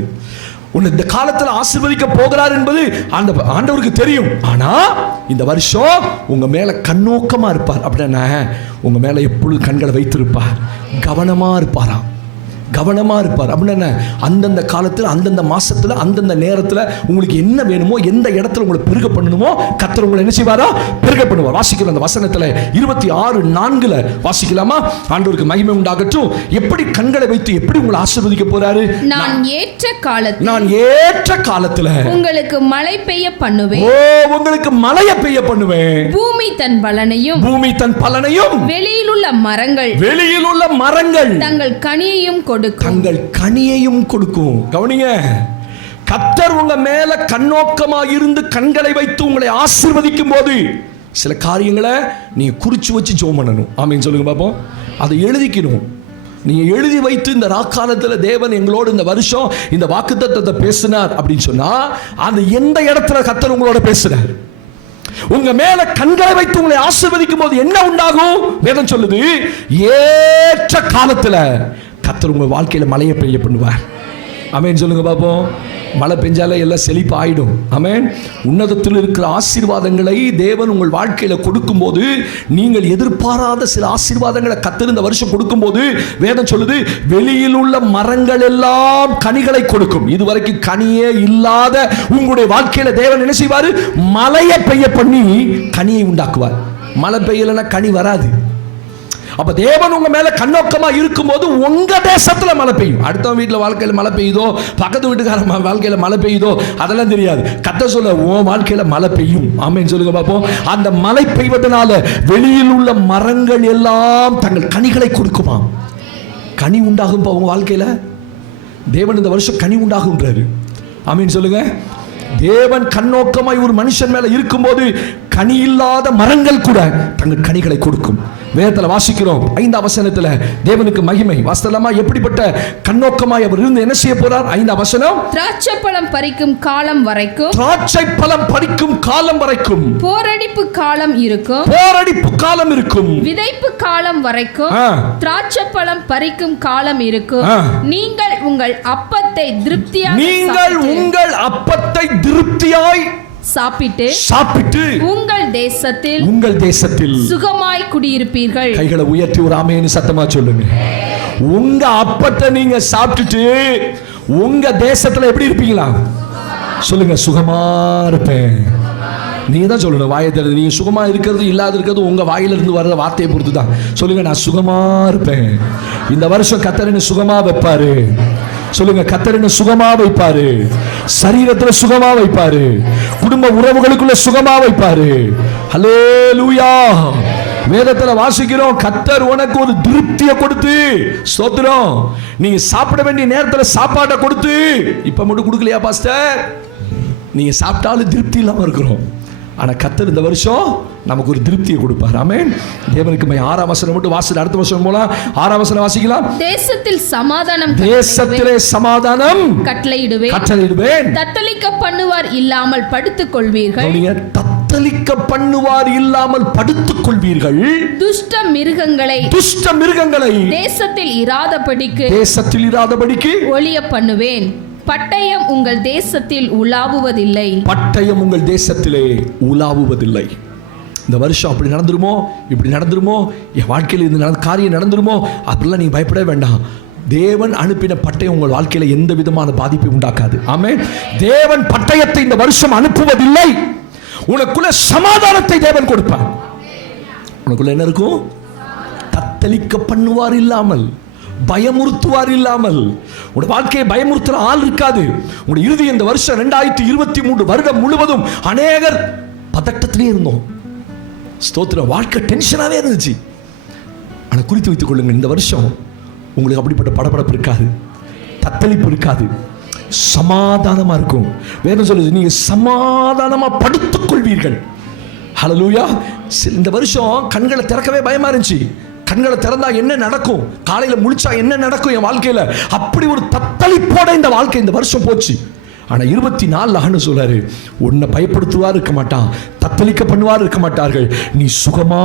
உன்னை இந்த காலத்தில் ஆசீர்வதிக்க போகிறார் என்பது அந்த ஆண்டவருக்கு தெரியும். ஆனா இந்த வருஷம் உங்க மேல கண்ணோக்கமா இருப்பார். அப்படின்னா உங்க மேல எப்பொழுது கண்களை வைத்திருப்பார், கவனமா இருப்பாராம், கவனமா இருப்பார். அப்படின்னு என்ன? அந்தந்த காலத்தில், அந்தந்த மாசத்துல, அந்தந்த நேரத்தில் உங்களுக்கு என்ன வேணுமோ, எந்த இடத்துல உங்களை பெருக பண்ணணுமோ கர்த்தர் உங்களை என்ன செய்வாரா? பெருக பண்ணுவார். வாசிக்கிற அந்த வசனத்துல 26:4 வாசிக்கலாமா? ஆண்டவருக்கு மகிமை உண்டாகட்டும். எப்படி கண்களை வைத்து எப்படி உங்களை ஆசீர்வதிக்க போறாரு? நான் ஏற்ற காலத்துல உங்களுக்கு மழை பெய்ய பண்ணுவேன். ஓ, உங்களுக்கு மழையை பெய்ய பண்ணுவேன். பூமி தன் பலனையும் வெளியிலுள்ள மரங்கள் தங்கள் கனியையும் கொடுக்கும். கவனிங்க, கர்த்தர் உங்க மேல கண்ணோக்கமாக இருந்து கண்களை வைத்து உங்களை ஆசீர்வதிக்கும் போது சில காரியங்களை நீங்க குறிச்சு வச்சு ஜெபம் பண்ணணும். ஆமென் சொல்லுங்க பாப்போம். அதை எழுதிக்கணும். நீங்க எழுதி வைத்து, இந்த ராக்காலத்தில் தேவன் எங்களோடு இந்த வருஷம் இந்த வாக்குத்தத்தத்தை பேசினார் அப்படின்னு சொன்னா, அது எந்த இடத்துல கர்த்தர் உங்களோட பேசுறார்? உங்க மேல கண்களை வைத்து உங்களை ஆசீர்வதிக்கும் போது என்ன உண்டாகும்? வேதம் சொல்லுது, ஏற்ற காலத்துல கர்த்தர் உங்க வாழ்க்கையில மழையை பெய்ய பண்ணுவார். ஆமென் சொல்லுங்க பாப்போம். மழை பெஞ்சாலே எல்லாம் செழிப்பு ஆயிடும். ஆமென். உன்னதத்தில் இருக்கிற ஆசீர்வாதங்களை தேவன் உங்கள் வாழ்க்கையில கொடுக்கும்போது, நீங்கள் எதிர்பாராத சில ஆசீர்வாதங்களை கர்த்தர் இந்த வருஷம் கொடுக்கும்போது வேதம் சொல்லுது, வெளியில் உள்ள மரங்கள் எல்லாம் கனிகளை கொடுக்கும். இதுவரைக்கும் கனியே இல்லாத உங்களுடைய வாழ்க்கையில தேவன் என்ன செய்வாரு? மழையை பெய்ய பண்ணி கனியை உண்டாக்குவார். மழை பெய்யலைன்னா கனி வராது. அப்ப தேவன் உங்க மேல கண்ணோக்கமா இருக்கும்போது உங்க தேசத்துல மழை பெய்யும். அடுத்த வீட்டுல வாழ்க்கையில மழை பெய்யுதோ, பக்கத்து வீட்டுக்கார வாழ்க்கையில மழை பெய்யுதோ அதெல்லாம் தெரியாது. கர்த்தர் சொல்ல, உன் வாழ்க்கையில மழை பெய்யும். ஆமென் சொல்லுங்க பாப்போம். அந்த மழை பெய்வதனால வெளியில் உள்ள மரங்கள் எல்லாம் தங்கள் கனிகளை கொடுக்குமா? கனி உண்டாகும் உங்க வாழ்க்கையில. தேவன் இந்த வருஷம் கனி உண்டாகுன்றாரு. ஆமென் சொல்லுங்க. தேவன் கண்ணோக்கமாய் ஒரு மனுஷன் மேல இருக்கும்போது கனி இல்லாத மரங்கள் கூட தங்கள் கனிகளை கொடுக்கும். வேதத்தில் வாசிக்கிறோம் 5ஆம் வசனத்துல தேவனுக்கு மகிமை. வாஸ்தவமா எப்படிப்பட்ட கண்ணோக்கமாய் அவர் இருந்து என்ன செய்ய போறார்? 5ஆம் வசனம், திராட்சை பழம் பறிக்கும் காலம் வரைக்கும் போரடிப்பு காலம் இருக்கும், விதைப்பு காலம் வரைக்கும் திராட்சை பழம் பறிக்கும் காலம் இருக்கும். நீங்கள் உங்கள் அப்பத்தை திருப்தியாய் சாப்பிட்டு உங்கள் தேசத்தில் சுகமாய் குடியிருப்பீர்கள். கைகளை உயர்த்தி ஒரு ஆமென் சத்தமா சொல்லுங்க. உங்க அப்பத்தை நீங்க சாப்பிட்டுட்டு உங்க தேசத்துல எப்படி இருப்பீங்களா? சொல்லுங்க, சுகமா இருப்பேன். நீங்க தான் சொல்லணும். வாயை திறந்து நீங்க சுகமா இருக்கிறது இல்லாத இருக்கிறது உங்க வாயிலிருந்து வர்ற வார்த்தையை பொறுத்து தான். சொல்லுங்க, நான் சுகமா இருப்பேன். இந்த வருஷம் கர்த்தர் என்னை சுகமா வைப்பாரு. சொல்லுங்க, கர்த்தர் என்னை சுகமா வைப்பாரு. சரீரத்துல சுகமா வைப்பாரு. குடும்ப உறவுகளுக்குள்ள சுகமா வைப்பாரு. ஹல்லேலூயா. வேதத்துல வாசிக்கிறோம், கர்த்தர் உனக்கு ஒரு திருப்தியை கொடுத்து, ஸ்தோத்திரம், நீங்க சாப்பிட வேண்டிய நேரத்துல சாப்பாட்டை கொடுத்து, இப்ப மட்டும் கொடுக்கலையா பாஸ்டர்? நீங்க சாப்பிட்டாலும் திருப்தி இல்லாம இருக்கிறோம். ஆனா கர்த்தர் இந்த வருஷம் நமக்கு ஒரு திருப்தியை கொடுப்பார். ஆமென். தேவனுக்கு 6ஆம் வசனம் மட்டும் வாசி, அடுத்த வருஷம் போலாம். 6ஆம் வசனம் வாசிக்கலாம். தேசத்திலே சமாதானம் கட்டளையிடுவேன். தத்தளிக்க பண்ணுவார் இல்லாமல் படுத்துக் கொள்வீர்கள். தத்தளிக்க பண்ணுவார் இல்லாமல் படுத்துக் கொள்வீர்கள். துஷ்ட மிருகங்களை தேசத்தில் இராதபடிக்கு ஒளிய பண்ணுவேன். பட்டயம் உங்கள் தேசத்தில் உலாவுவதில்லை. இந்த வருஷம் அப்படி நடந்துருமோ, இப்படி நடந்துருமோ, என் வாழ்க்கையில் இந்த காரியம் நடந்துருமோ, அப்படிலாம் நீங்க பயப்பட வேண்டாம். தேவன் அனுப்பின பட்டயம் உங்கள் வாழ்க்கையில எந்த விதமான பாதிப்பை உண்டாக்காது. ஆமென். தேவன் பட்டயத்தை இந்த வருஷம் அனுப்புவதில்லை. உனக்குள்ள சமாதானத்தை தேவன் கொடுப்பார். உனக்குள்ள என்ன இருக்கும்? தத்தளிக்க பண்ணுவார் இல்லாமல், பயமுறுத்துவார் இல்லாமல். உங்க வாழ்க்கையை பயமுறுத்துற ஆள் இருக்காது. உங்க இறுதி இந்த வருஷம் 2023 வருடம் முழுவதும் அநேகர் பதட்டத்திலே இருந்தோம். ஸ்தோத்திரம். வாழ்க்கை டென்ஷனாவே இருந்துச்சு. ஆனா குறித்து வைத்துக் கொள்ளுங்க, இந்த வருஷம் உங்களுக்கு அப்படிப்பட்ட படபடப்பு இருக்காது, தத்தளிப்பு இருக்காது, சமாதானமா இருக்கும். வேதம் சொல்லுது, நீங்க சமாதானமா படுத்துக் கொள்வீர்கள். ஹல்லேலூயா. இந்த வருஷம் கண்களை திறக்கவே பயமா இருந்துச்சு. கண்களை திறந்தா என்ன நடக்கும், காலையில முழிச்சா என்ன நடக்கும் என் வாழ்க்கையில, அப்படி ஒரு தத்தளிப்போட இந்த வாழ்க்கை இந்த வருஷம் போச்சு. ஆனா 24 ஆண்டு சொல்றாரு, உன்னை பயப்படுத்துவார் இருக்க மாட்டான், தத்தளிக்க பண்ணுவார் இருக்க மாட்டார்கள். நீ சுகமா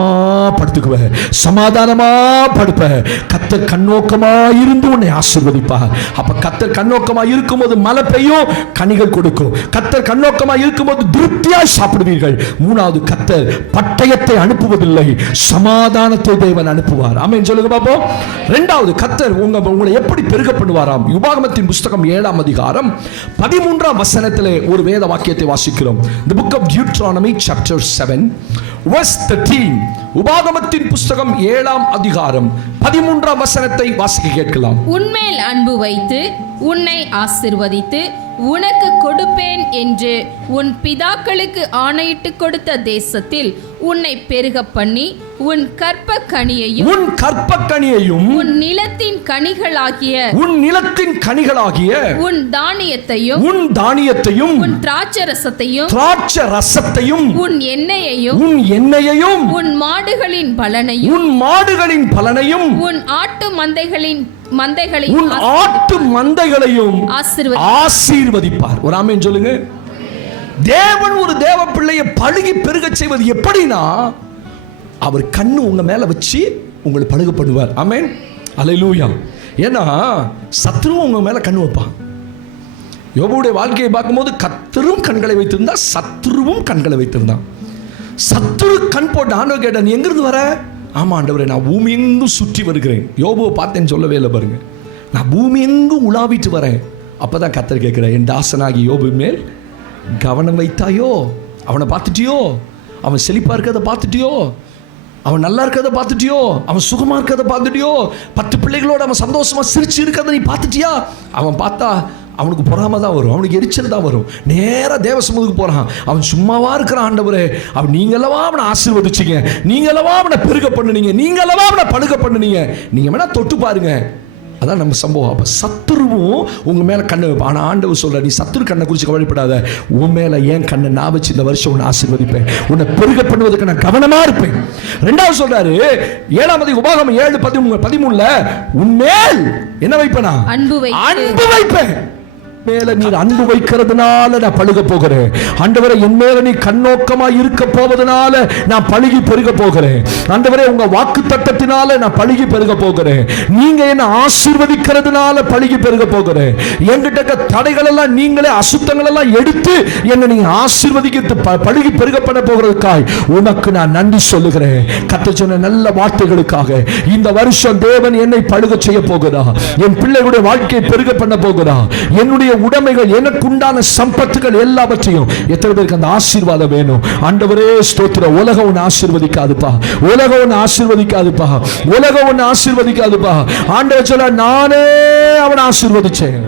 படுத்துக்குவ, சமாதானமா படுப்ப. கர்த்தர் கண்ணோக்கமா இருந்து உன்னை ஆசீர்வதிப்பார். அப்ப கர்த்தர் கண்ணோக்கமா இருக்கும்போது மழை பெய்யும், கனிகள் கொடுக்கும். கர்த்தர் கண்ணோக்கமா இருக்கும்போது திருப்தியாய் சாப்பிடுவீர்கள். மூணாவது, கர்த்தர் பட்டயத்தை அனுப்புவதில்லை, சமாதானத்தை தேவன் அனுப்புவார். ஆமென் சொல்லுங்க பாப்போம். இரண்டாவது, கர்த்தர் உங்களை எப்படி பெருக பண்ணுவாராம். உபாகமத்தின் புஸ்தகம் 7ஆம் அதிகாரம் 13ஆம் வசனத்திலே ஒரு வேத வாக்கியத்தை வாசிக்கிறோம். The book of Deuteronomy chapter 7 verse 13. உபாகமத்தின் புஸ்தகம் 7ஆம் அதிகாரம் 13ஆம் வசனத்தை வாசிக்க கேட்கலாம். உன்மேல் அன்பு வைத்து உன்னை ஆசீர்வதித்து உனக்கு கொடுப்பேன் என்று உன் பிதாக்களுக்கு ஆணையிட்டு கொடுத்த தேசத்தில் உன்னை பெருக பண்ணி உன் கற்பக்கனியையும் உன் நிலத்தின் கனிகளாகிய உன் தானியத்தையும் உன் திராட்சரசத்தையும் உன் எண்ணெயையும் உன் மாடுகளின் பலனையும் உன் ஆட்டு மந்தைகளையும் ஆசீர்வதிப்பார். ஒரு ஆமென் சொல்லுங்க. தேவன் ஒரு தேவ பிள்ளையை பழுகி பெருக செய்வது எப்படின்னா, அவர் கண்ணு உங்க மேல வச்சு உங்களை பழுக பண்ணுவார். ஆமென், அல்லேலூயா. ஏன்னா சத்துருவும் உங்க மேல கண்ணு வைப்பான். யோபுடைய வாழ்க்கையை பார்க்கும்போது கர்த்தரும் கண்களை வைத்திருந்தா, சத்துருவும் கண்களை வைத்திருந்தான். சத்துரு கண் போட்டு ஆண்டவர் கேட்ட, நீ எங்கிருந்து வர? ஆமா ஆண்டவரே, நான் பூமி எங்கும் சுற்றி வருகிறேன். யோபுவை பார்த்தேன்னு சொல்லவே இல்லை பாருங்க. நான் பூமி எங்கும் உலாவிட்டு வரேன். அப்பதான் கர்த்தர் கேட்கிறேன், என் தாசனாகி யோபு மேல் கவனம் வைத்தாயோ? அவனை பார்த்துட்டியோ? அவன் செழிப்பா இருக்கிறத பார்த்துட்டியோ? அவன் நல்லா இருக்கிறத பார்த்துட்டியோ? அவன் சுகமா இருக்கிறத பார்த்துட்டியோ? 10 பிள்ளைகளோட அவன் சந்தோஷமா சிரிச்சு இருக்கிறத நீ பார்த்துட்டியா? அவன் பார்த்தா அவனுக்கு பொறாம தான் வரும், அவனுக்கு எரிச்சல் தான் வரும். நேராக தேவ சமூகத்துக்கு போறான். அவன் சும்மாவா இருக்கிறான். ஆண்டவரே, அவன் நீங்களவா அவனை ஆசீர்வதிச்சிங்க, நீங்களவா அவனை பெருக பண்ணுனீங்க, நீங்களவா அவனை பழுக பண்ணுனீங்க. நீங்க வேணா தொட்டு பாருங்க. அதான் நம்ம சம்பவம். அப்ப சத்துருவும் உங்க மேல கண்ணை வைப்பான். ஆனா ஆண்டவர் சொல்ற, நீ சத்துரு கண்ணை குறித்து கவலைப்படாத, உன் மேல ஏன் கண்ணை நான் வச்சு இந்த வருஷம் உன்னை ஆசீர்வதிப்பேன், உன்னை பெருக பண்ணுவதற்கு நான் கவனமா இருப்பேன். ரெண்டாவது சொல்றாரு, 7ஆம் அதிகாரம் உபாகமம் 7:13 உன்மேல் என்ன வைப்பேனா? அன்பு வைப்பேன். மேல நீர் அன்பு வைக்கிறதுனால நான் பழுக போகிறேன். ஆண்டவரே, என் மேல நீ கண்ணோக்கமா இருக்க போவதனால நான் பழுகி பெருக போகிறேன். ஆண்டவரே, உங்க வாக்கு தத்தத்தினால நான் பழுகி பெருக போகிறேன். நீங்க என்ன ஆசீர்வதிக்கிறதுனால பழுகி பெருக போகிறேன். என்கிட்ட தடைகள் எல்லாம் நீங்களே, அசுத்தங்கள் எல்லாம் எடுத்து என்ன நீங்க ஆசீர்வதிக்க பழுகி பெருக பண்ண போகிறதுக்காய் உனக்கு நான் நன்றி சொல்லுகிறேன். கர்த்தர் சொன்ன நல்ல வார்த்தைகளுக்காக இந்த வருஷம் தேவன் என்னை பழுக செய்ய போகிறார். என் பிள்ளைகளுடைய வாழ்க்கையை பெருக பண்ண போகிறார். என்னுடைய உடைமைகள், எனக்கு உண்டான சம்பத்துகள் எல்லாவற்றையும். எத்தனை பேருக்கு அந்த ஆசீர்வாதம் வேணும்? ஆண்டவரே ஸ்தோத்திரம். உலகம் உன்னை ஆசீர்வதிக்காதுப்பா, உலகம் உன்னை ஆசீர்வதிக்காதுப்பா, உலகம் உன்னை ஆசீர்வதிக்காதுப்பா. ஆண்டவர் சொல்ல, நானே அவனை ஆசீர்வதிச்சேன்.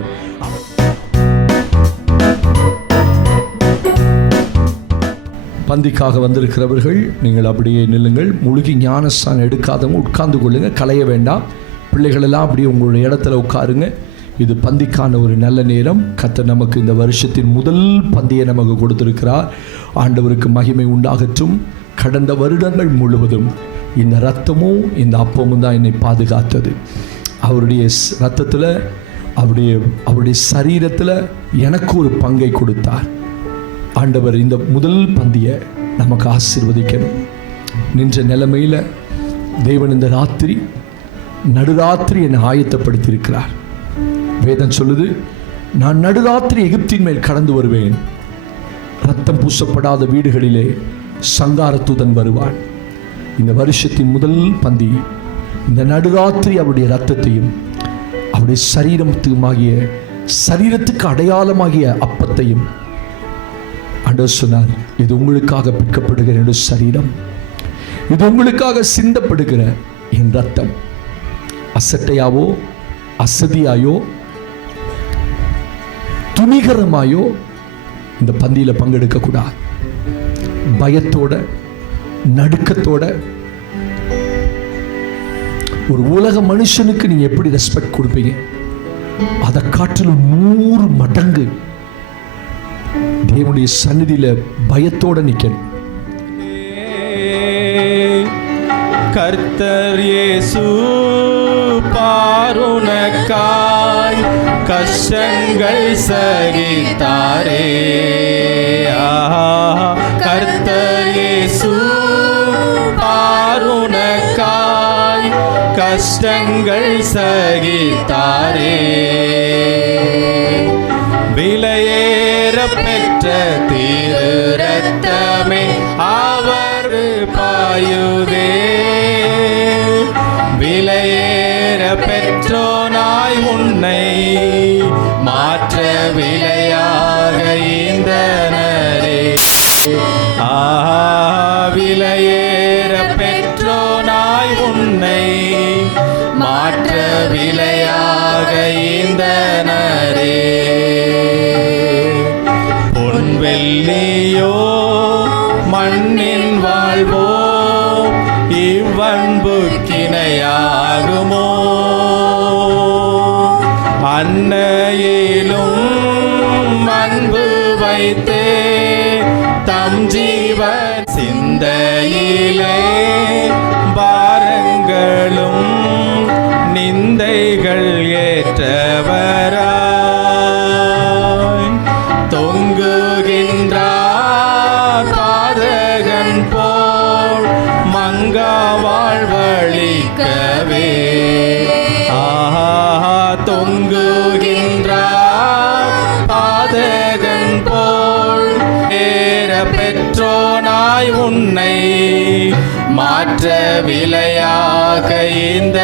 பந்திக்காக வந்திருக்கிறவர்கள் நீங்கள் அப்படியே நில்லுங்கள். முழுகி ஞானஸ்தானம் எடுக்காதவங்க உட்கார்ந்து கொள்ளுங்க, களைய வேண்டாம். பிள்ளைகள் எல்லாம் அப்படியே உங்களுடைய இடத்துல உட்காருங்க. இது பந்திக்கான ஒரு நல்ல நேரம். கர்த்தர் நமக்கு இந்த வருஷத்தின் முதல் பந்தியை நமக்கு கொடுத்திருக்கிறார். ஆண்டவருக்கு மகிமை உண்டாகட்டும். கடந்த வருடங்கள் முழுவதும் இந்த இரத்தமும் இந்த அப்பமும் தான் என்னை பாதுகாத்தது. அவருடைய இரத்தத்தில், அவருடைய சரீரத்தில் எனக்கு ஒரு பங்கை கொடுத்தார். ஆண்டவர் இந்த முதல் பந்தியை நமக்கு ஆசீர்வதிக்கணும். நின்ற நிலைமையில் தேவன் இந்த நடுராத்திரி என்னை ஆயத்தப்படுத்தியிருக்கிறார். வேதம் சொல்லுது, நான் நடுராத்திரி எகிப்தின் மேல் கடந்து வருவேன், ரத்தம் பூசப்படாத வீடுகளிலே சங்காரத்துடன் வருவான். இந்த வருஷத்தின் முதல் பந்தி இந்த நடுராத்திரி அவருடைய ரத்தத்தையும் அவருடைய சரீரத்துக்கு அடையாளமாகிய அப்பத்தையும் ஆண்டவர் சொன்னார், இது உங்களுக்காக பிற்கப்படுகிற என்னுடைய சரீரம், இது உங்களுக்காக சிந்தப்படுகிற என் ரத்தம். அசட்டையாவோ அசதியாயோ துணிகரமாயோ இந்த பந்தியில் பங்கெடுக்க கூடாது. பயத்தோட, நடுக்கத்தோட, ஒரு உலக மனுஷனுக்கு நீங்க எப்படி ரெஸ்பெக்ட் கொடுப்பீங்க, அதை காட்டிலும் 100 மடங்கு தேவனுடைய சந்நிதியில பயத்தோட நிக்கணும். கர்த்தர் இயேசு பாருனக்காய் கஷ்டங்கள் சகித்தாரே. கர்த்தர் இயேசு பாருனக்காய் கஷ்டங்கள் சகித்தாரே. விலையேற பெற்ற திரு ரத்தமே அவர் பாயுதே. விலையேற பெற்றோனாய் உன்னை மாற்ற விலையாக ஈந்தனரே. விலையேற பெற்றோனாய் உன்னை மாற்ற விலையாக ஈந்தனரே. பொன் வெள்ளியோ மண்ணின் வாழ்வோ இவ்வன்புக்கிணையாகுமோ. அன்னையிலும் அன்பு வைத்தே தம் ஜீவன் சிந்தையிலே பாரங்களும் நிந்தைகள் ஏற்றவராய் தொங்குகின்றார் பாதகன் போல் மங்கா வாழ்வழிக்கவே. தொங்குகின்றார் பாதகன் போல் ஏற பெற்றோனாய் உன்னை மாற்ற விலையாக இந்த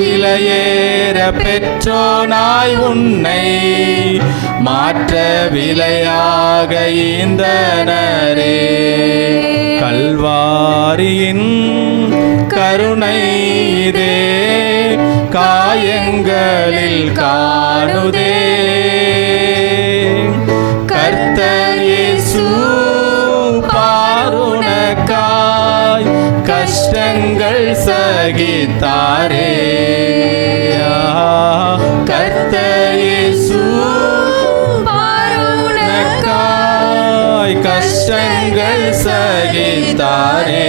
விலையேற பெற்றோனாய் உன்னை மாற்ற விலையாக ஈந்தனரே. கல்வாரியின் கருணை இதே காயங்களில் காணுதே. கர்த்தர் இயேசு பாருனக்காய் கஷ்டங்கள் சகித்தாரே. கர்த்தர் இயேசு பாருனக்காய் கஷ்டங்கள் சகித்தாரே.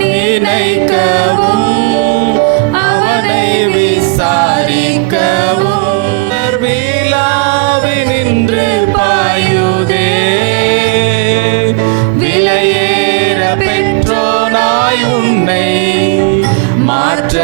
நினைக்கவும் அவனை விசாரிக்கவும் விழாவினின்று பாயுதே. விலையேற பெற்றோனாய் உன்னை மாற்ற